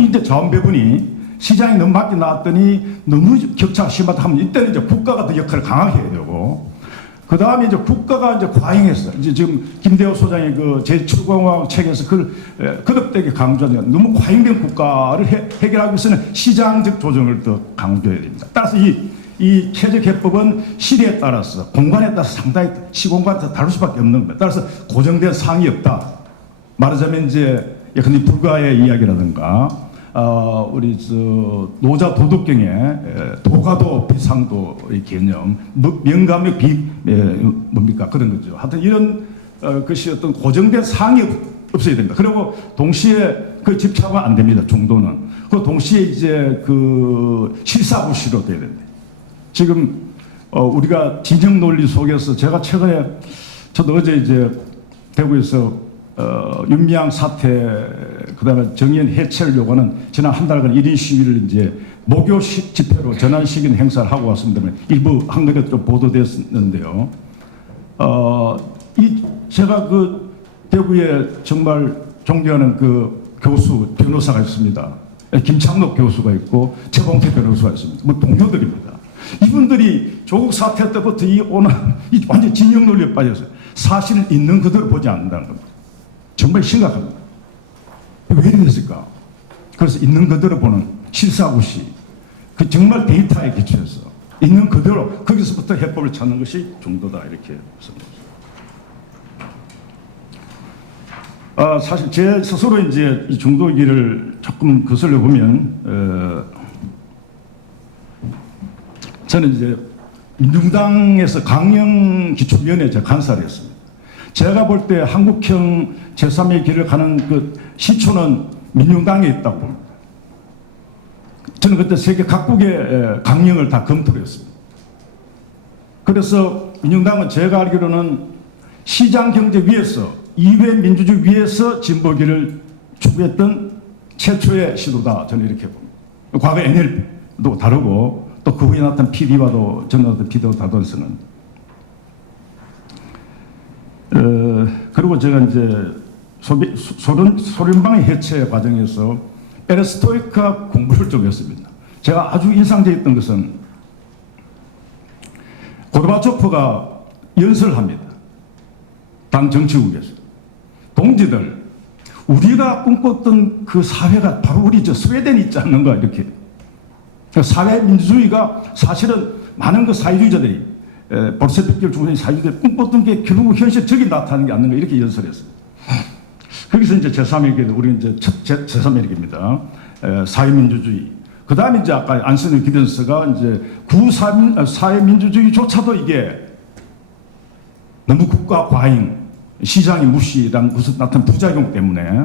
이제 자원 배분이 시장이 너무 맞게 나왔더니 너무 격차가 심하다 하면 이때는 이제 국가가 더 역할을 강하게 해야 되고, 그 다음에 이제 국가가 이제 과잉했어. 이제 지금 김대호 소장의 그 제7공화국 책에서 그걸 거듭되게 강조하는, 너무 과잉된 국가를 해결하기 위해서는 시장적 조정을 더 강조해야 됩니다. 따라서 이 최적 해법은 시대에 따라서 공간에 따라서 상당히 시공간에 다를 수밖에 없는 겁니다. 따라서 고정된 사항이 없다. 말하자면 이제 예컨대 불가의 이야기라든가 우리 노자 도덕경의 도가도 비상도의 개념, 명감의 뭡니까 그런 거죠. 하여튼 이런 것이 어떤 고정된 사항이 없어야 됩니다. 그리고 동시에 그 집착은 안 됩니다. 정도는. 그 동시에 이제 그 실사구시로 돼야 됩니다. 지금 우리가 진영 논리 속에서 제가 최근에 저도 어제 이제 대구에서 윤미향 사태, 그다음에 정의연 해체를 요구하는 지난 한 달간 1인 시위를 이제 목요 집회로 전환시키는 행사를 하고 왔습니다만 일부 한국에 좀 보도됐는데요. 제가 그 대구에 정말 존경하는 그 교수 변호사가 있습니다. 김창록 교수가 있고 최봉태 변호사가 있습니다. 뭐 동료들입니다. 이분들이 조국 사태 때부터 이 완전 진영 논리에 빠졌어요. 사실을 있는 그대로 보지 않는다는 겁니다. 정말 심각합니다. 왜 이랬을까? 그래서 있는 그대로 보는 실사구시, 그 정말 데이터에 기초해서 있는 그대로 거기서부터 해법을 찾는 것이 중도다, 이렇게 생각합니다. 사실 제 스스로 이제 이 중도 길을 조금 거슬려 보면 저는 이제 민중당에서 강령기초위원회 제가 간사를 했습니다. 제가 볼 때 한국형 제3의 길을 가는 그 시초는 민중당에 있다고 봅니다. 저는 그때 세계 각국의 강령을 다 검토를 했습니다. 그래서 민중당은 제가 알기로는 시장 경제 위에서, 이외 민주주의 위에서 진보길을 추구했던 최초의 시도다, 저는 이렇게 봅니다. 과거 NL도 다르고 또 그 후에 나타난 PD와도 전나왔던 PD와 다르서는 그리고 제가 이제 소련방의 해체 과정에서 페레스토이카 공부를 좀 했습니다. 제가 아주 인상적이었던 것은 고르바초프가 연설을 합니다. 당 정치국에서. 동지들, 우리가 꿈꿨던 그 사회가 바로 우리 스웨덴이 있지 않는가, 이렇게. 사회민주주의가 사실은 많은 그 사회주의자들이 볼셰비키를 중심인 사회주의자들이 꿈꿨던 게 결국 현실 적이 나타나는 게 않는가, 이렇게 연설했어요. 거기서 이제 제3외교, 우리는 이제 첫 제3외교입니다. 사회민주주의. 그 다음에 이제 아까 안소니 기든스가 이제 사회민주주의조차도 이게 너무 국가 과잉, 시장이 무시라는 것을 나타난 부작용 때문에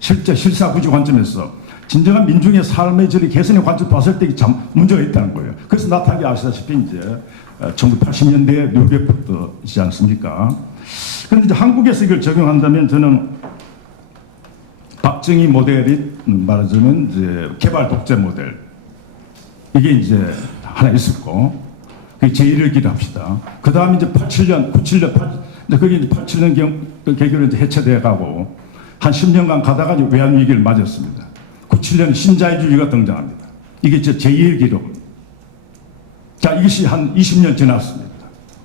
실제 실사구조 관점에서 진정한 민중의 삶의 질의 개선의 관점 봤을 때 참 문제가 있다는 거예요. 그래서 나타나게 아시다시피 이제 1980년대에 뉴욕부터이지 않습니까? 그런데 이제 한국에서 이걸 적용한다면 저는 박정희 모델이 말하자면 이제 개발 독재 모델, 이게 이제 하나 있었고, 그게 제1을 합시다. 그 다음에 이제 87년, 97년, 그게 이제 87년 계기로 이제 해체돼 가고 한 10년간 가다가 이제 외환위기를 맞았습니다. 97년 신자유주의가 등장합니다. 이게 이제 제2의 기록. 자, 이것이 한 20년 지났습니다.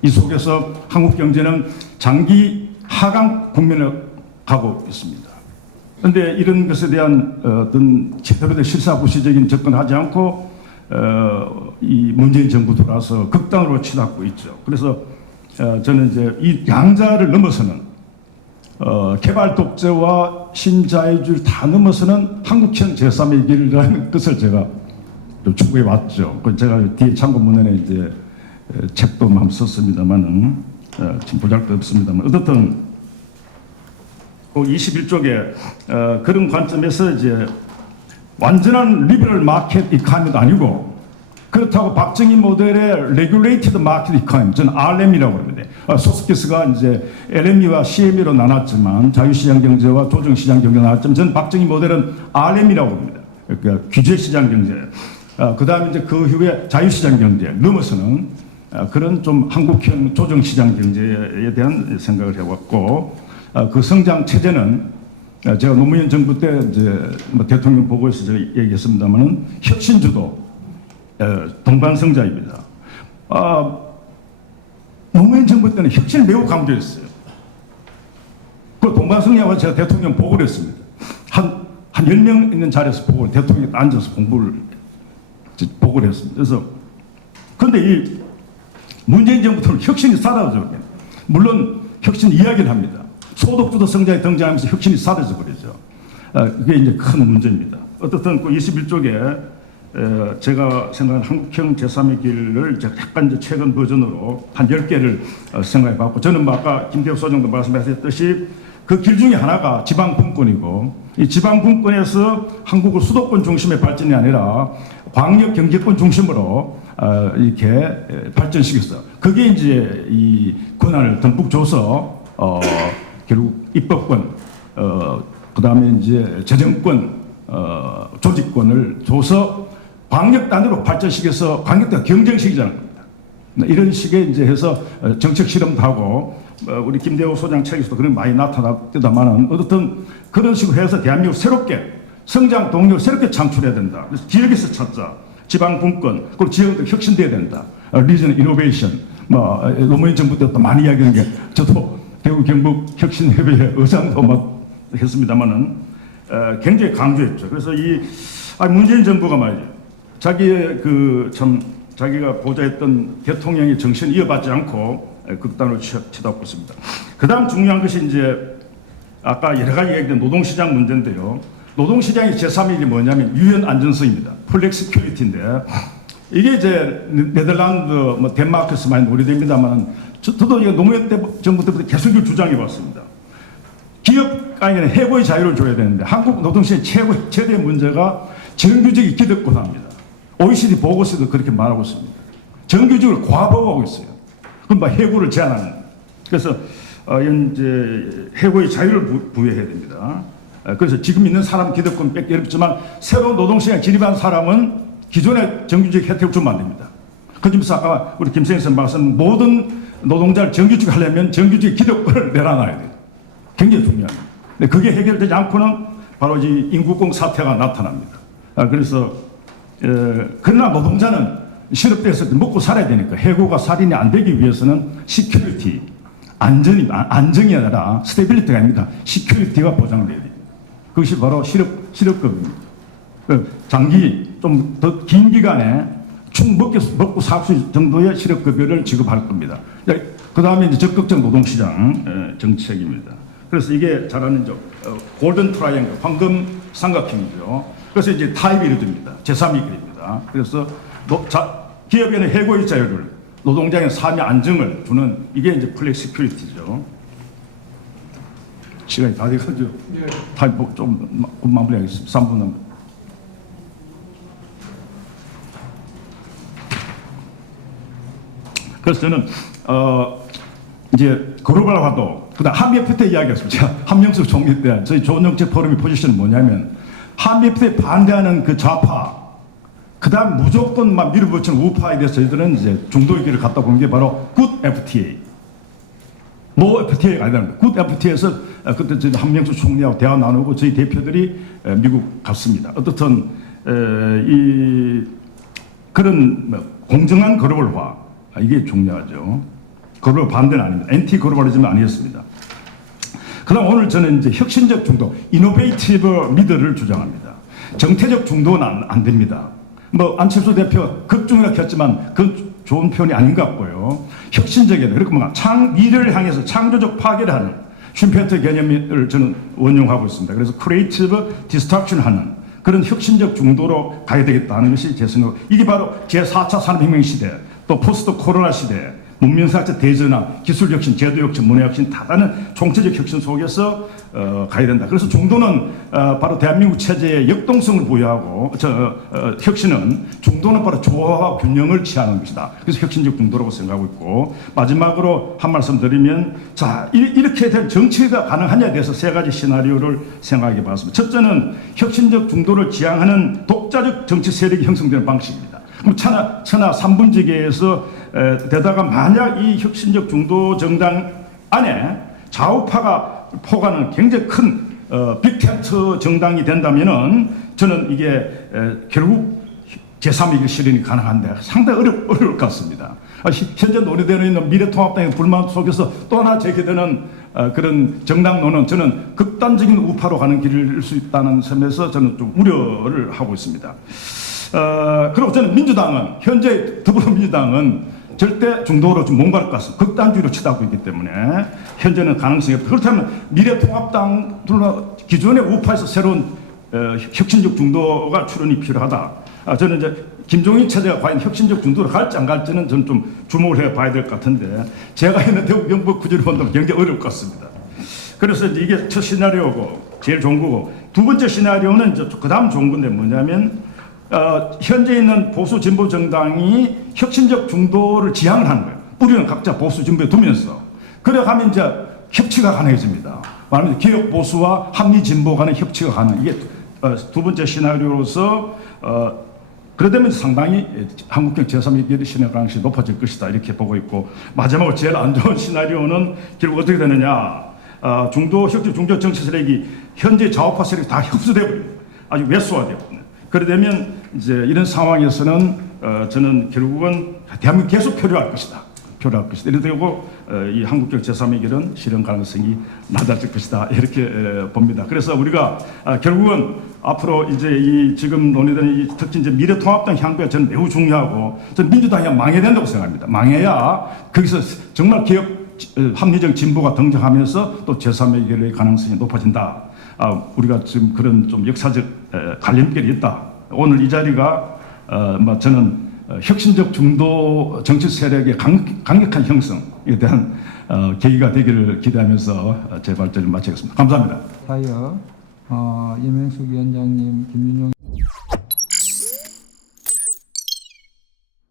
이 속에서 한국 경제는 장기 하강 국면에 가고 있습니다. 그런데 이런 것에 대한 어떤 제대로 된 실사구시적인 접근을 하지 않고 이 문재인 정부 돌아서 극단으로 치닫고 있죠. 그래서 저는 이제 이 양자를 넘어서는 개발 독재와 신자유주의를 다 넘어서는 한국형 제3의 길이라는 것을 제가 추구해 왔죠. 제가 뒤에 참고문헌에 이제 책도 한번 썼습니다만은 지금 보잘도 없습니다만 어떻든 21쪽에 그런 관점에서 이제 완전한 리버럴 마켓 이코노미도 아니고, 그렇다고 박정희 모델의 레귤레이티드 마켓 이코노미, 저는 RM이라고 합니다. 소스키스가 이제 LME와 CME로 나눴지만, 자유시장 경제와 조정시장 경제가 나눴지만, 저는 박정희 모델은 RM이라고 합니다. 그러니까 규제시장 경제. 그 다음에 이제 그 후에 자유시장 경제 넘어서는 그런 좀 한국형 조정시장 경제에 대한 생각을 해왔고 그 성장 체제는 제가 노무현 정부 때 이제 뭐 대통령 보고에서 제가 얘기했습니다만은 혁신주도 동반성자입니다. 노무현 정부 때는 혁신을 매우 강조했어요. 그 동반성자와 제가 대통령 보고를 했습니다. 한 10명 있는 자리에서 보고 대통령이 앉아서 보고를 했습니다. 그래서 근데 이 문재인 정부는 혁신이 사라져. 물론 혁신 이야기를 합니다. 소득주도 성장이 등장하면서 혁신이 사라져 버리죠. 그게 이제 큰 문제입니다. 어떻든 그 21쪽에 제가 생각하는 한국형 제3의 길을 약간 이제 최근 버전으로 한 10개를 생각해 봤고, 저는 뭐 아까 김대우 소장도 말씀하셨듯이 그 길 중에 하나가 지방분권이고, 이 지방분권에서 한국을 수도권 중심의 발전이 아니라 광역 경제권 중심으로 이렇게 발전시켰어. 그게 이제 이 권한을 듬뿍 줘서 결국 입법권, 그 다음에 이제 재정권, 조직권을 줘서 광역 단위로 발전시켜서 광역 단위 경쟁시키자는 겁니다. 이런 식의 이제 해서 정책 실험도 하고, 우리 김대호 소장 책에서도 그런 많이 나타났다만은 어떻든 그런 식으로 해서 대한민국 새롭게 성장 동력을 새롭게 창출해야 된다. 그래서 지역에서 찾자. 지방 분권, 그리고 지역도 혁신돼야 된다. 리전 이노베이션. 뭐 노무현 정부 때도 많이 이야기하는 게, 저도 대구 경북 혁신협의회 의장도 막 했습니다만은 굉장히 강조했죠. 그래서 이 문재인 정부가 말이죠. 자기의 자기가 보좌했던 대통령의 정신을 이어받지 않고 극단으로 치닫고 있습니다. 그 다음 중요한 것이 이제 아까 여러 가지 얘기된 노동시장 문제인데요. 노동시장의 제3일이 뭐냐면 유연 안전성입니다. 플렉시큐리티인데, 이게 이제 네덜란드, 뭐 덴마크에서 많이 논의됩니다만, 저도 노무현 정부 때부터 계속 주장해 왔습니다. 기업 간에는 해고의 자유를 줘야 되는데, 한국 노동시장의 최대의 문제가 정규직이 기득권합니다. OECD 보고서도 그렇게 말하고 있습니다. 정규직을 과보호하고 있어요. 그럼 뭐 해고를 제한하는. 그래서 이제 해고의 자유를 부여해야 됩니다. 그래서 지금 있는 사람 기득권 뺏기 어렵지만, 새로운 노동시장에 진입한 사람은 기존의 정규직 혜택을 주면 안 됩니다. 그 점에서 아까 우리 김 선생님 말씀, 모든 노동자를 정규직 하려면 정규직 기득권을 내려놔야 돼요. 굉장히 중요합니다. 근데 그게 해결되지 않고는 바로 이 인구공 사태가 나타납니다. 그래서 그러나 노동자는 실업돼서 먹고 살아야 되니까 해고가 살인이 안 되기 위해서는 시큐리티, 안정이 아니라 스테빌리티가 아닙니다. 시큐리티가 보장돼야 돼요. 그것이 바로 실업급입니다. 장기 좀 더 긴 기간에 충 먹고 살 수 있는 정도의 실업급여를 지급할 겁니다. 그 다음에 이제 적극적 노동시장 정책입니다. 그래서 이게 잘 아는 골든 트라이앵글, 황금 삼각형이죠. 그래서 이제 타입이 이루어집니다. 제3위길입니다. 그래서 기업에는 해고의 자유를, 노동자에는 삶의 안정을 주는, 이게 이제 플렉시큐리티죠. 시간이 다 돼가지고 타입 좀 마무리하겠습니다. 3분 남았습니다. 그래서 저는 이제 글로벌화도, 그다음 한미 FTA 이야기했습니다. 제가 한명숙 총리 때 저희 좋은정책 포럼의 포지션은 뭐냐면, 한미 FTA 반대하는 그 좌파, 그다음 무조건 막 밀어붙이는 우파에 대해서 저희들은 이제 중도의 길을 갔다 본 게 바로 굿 FTA, 노 FTA가 아니라는 거예요. 굿 FTA에서 그때 저희 한명숙 총리하고 대화 나누고 저희 대표들이 미국 갔습니다. 어떻든 그런 공정한 글로벌화, 이게 중요하죠. 글로벌 반대는 아닙니다. 엔티 글로벌리즘은 아니었습니다. 그다음 오늘 저는 이제 혁신적 중도, 이노베이티브 미들을 주장합니다. 정태적 중도는 안 됩니다. 뭐 안철수 대표 극중이라 켰지만 그건 좋은 표현이 아닌 것 같고요. 혁신적이다. 그리고 뭔가 미래를 향해서 창조적 파괴를 하는 슈페트 개념을 저는 원용하고 있습니다. 그래서 크리에이티브 디스트럭션 하는 그런 혁신적 중도로 가야 되겠다는 것이 제 생각. 이게 바로 제4차 산업혁명 시대, 또 포스트 코로나 시대, 문명사회적 대전화, 기술혁신, 제도혁신, 문화혁신, 다다른 총체적 혁신 속에서 가야 된다. 그래서 중도는 바로 대한민국 체제의 역동성을 부여하고, 혁신은, 중도는 바로 조화와 균형을 취하는 것이다. 그래서 혁신적 중도라고 생각하고 있고, 마지막으로 한 말씀 드리면, 자, 이렇게 된 정치가 가능하냐에 대해서 세 가지 시나리오를 생각해 봤습니다. 첫째는 혁신적 중도를 지향하는 독자적 정치 세력이 형성되는 방식입니다. 천하 3분지계에서 되다가 만약 이 혁신적 중도 정당 안에 좌우파가 포가는 굉장히 큰 빅텐트 정당이 된다면은 저는 이게 결국 제3위기 실현이 가능한데 상당히 어려울 것 같습니다. 현재 논의되는 있는 미래통합당의 불만 속에서 또 하나 제기되는 그런 정당론은 저는 극단적인 우파로 가는 길일 수 있다는 점에서 저는 좀 우려를 하고 있습니다. 그리고 저는 민주당은 현재 더불어민주당은 절대 중도로 좀 뭔가를 것 극단주의로 치닫고 있기 때문에 현재는 가능성이 없다. 그렇다면 미래통합당 기존의 우파에서 새로운 혁신적 중도가 출현이 필요하다. 저는 이제 김종인 체제가 과연 혁신적 중도로 갈지 안 갈지는 저는 좀 주목을 해봐야 될 것 같은데 제가 있는 대구 경북 구지를 본다면 굉장히 어려울 것 같습니다. 그래서 이제 이게 첫 시나리오고 제일 좋은 거고 두 번째 시나리오는 이제 그 다음 좋은 건데 뭐냐면 현재 있는 보수 진보 정당이 혁신적 중도를 지향을 하는 거예요. 뿌리는 각자 보수 진보에 두면서 그래 가면 이제 협치가 가능해집니다. 말하면 개혁 보수와 합리 진보 간의 협치가 가능. 이게 두 번째 시나리오로서 그러다면 상당히 한국형 제3위기의 실현 가능성이 높아질 것이다 이렇게 보고 있고 마지막으로 제일 안 좋은 시나리오는 결국 어떻게 되느냐 중도 혁신 중도 정치 세력이 현재 좌우파 세력이 다 흡수되어버립니다. 아주 왜소화되어버립니다. 그러다면 이제 이런 상황에서는 저는 결국은 대한민국 계속 표류할 것이다. 표류할 것이다. 이래 되고 이 한국형 제3위기는 실현 가능성이 낮아질 것이다. 이렇게 봅니다. 그래서 우리가 결국은 앞으로 이제 이 지금 논의되는 이 특히 이제 미래통합당 향배가 저는 매우 중요하고 저는 민주당이 망해야 된다고 생각합니다. 망해야 거기서 정말 개혁 합리적 진보가 등장하면서 또 제3위기의 가능성이 높아진다. 우리가 지금 그런 좀 역사적 갈림길이 있다. 오늘 이 자리가 저는 혁신적 중도 정치 세력의 강력한 형성에 대한 계기가 되기를 기대하면서 제 발제를 마치겠습니다. 감사합니다. 하여 이명숙 위원장님, 김윤용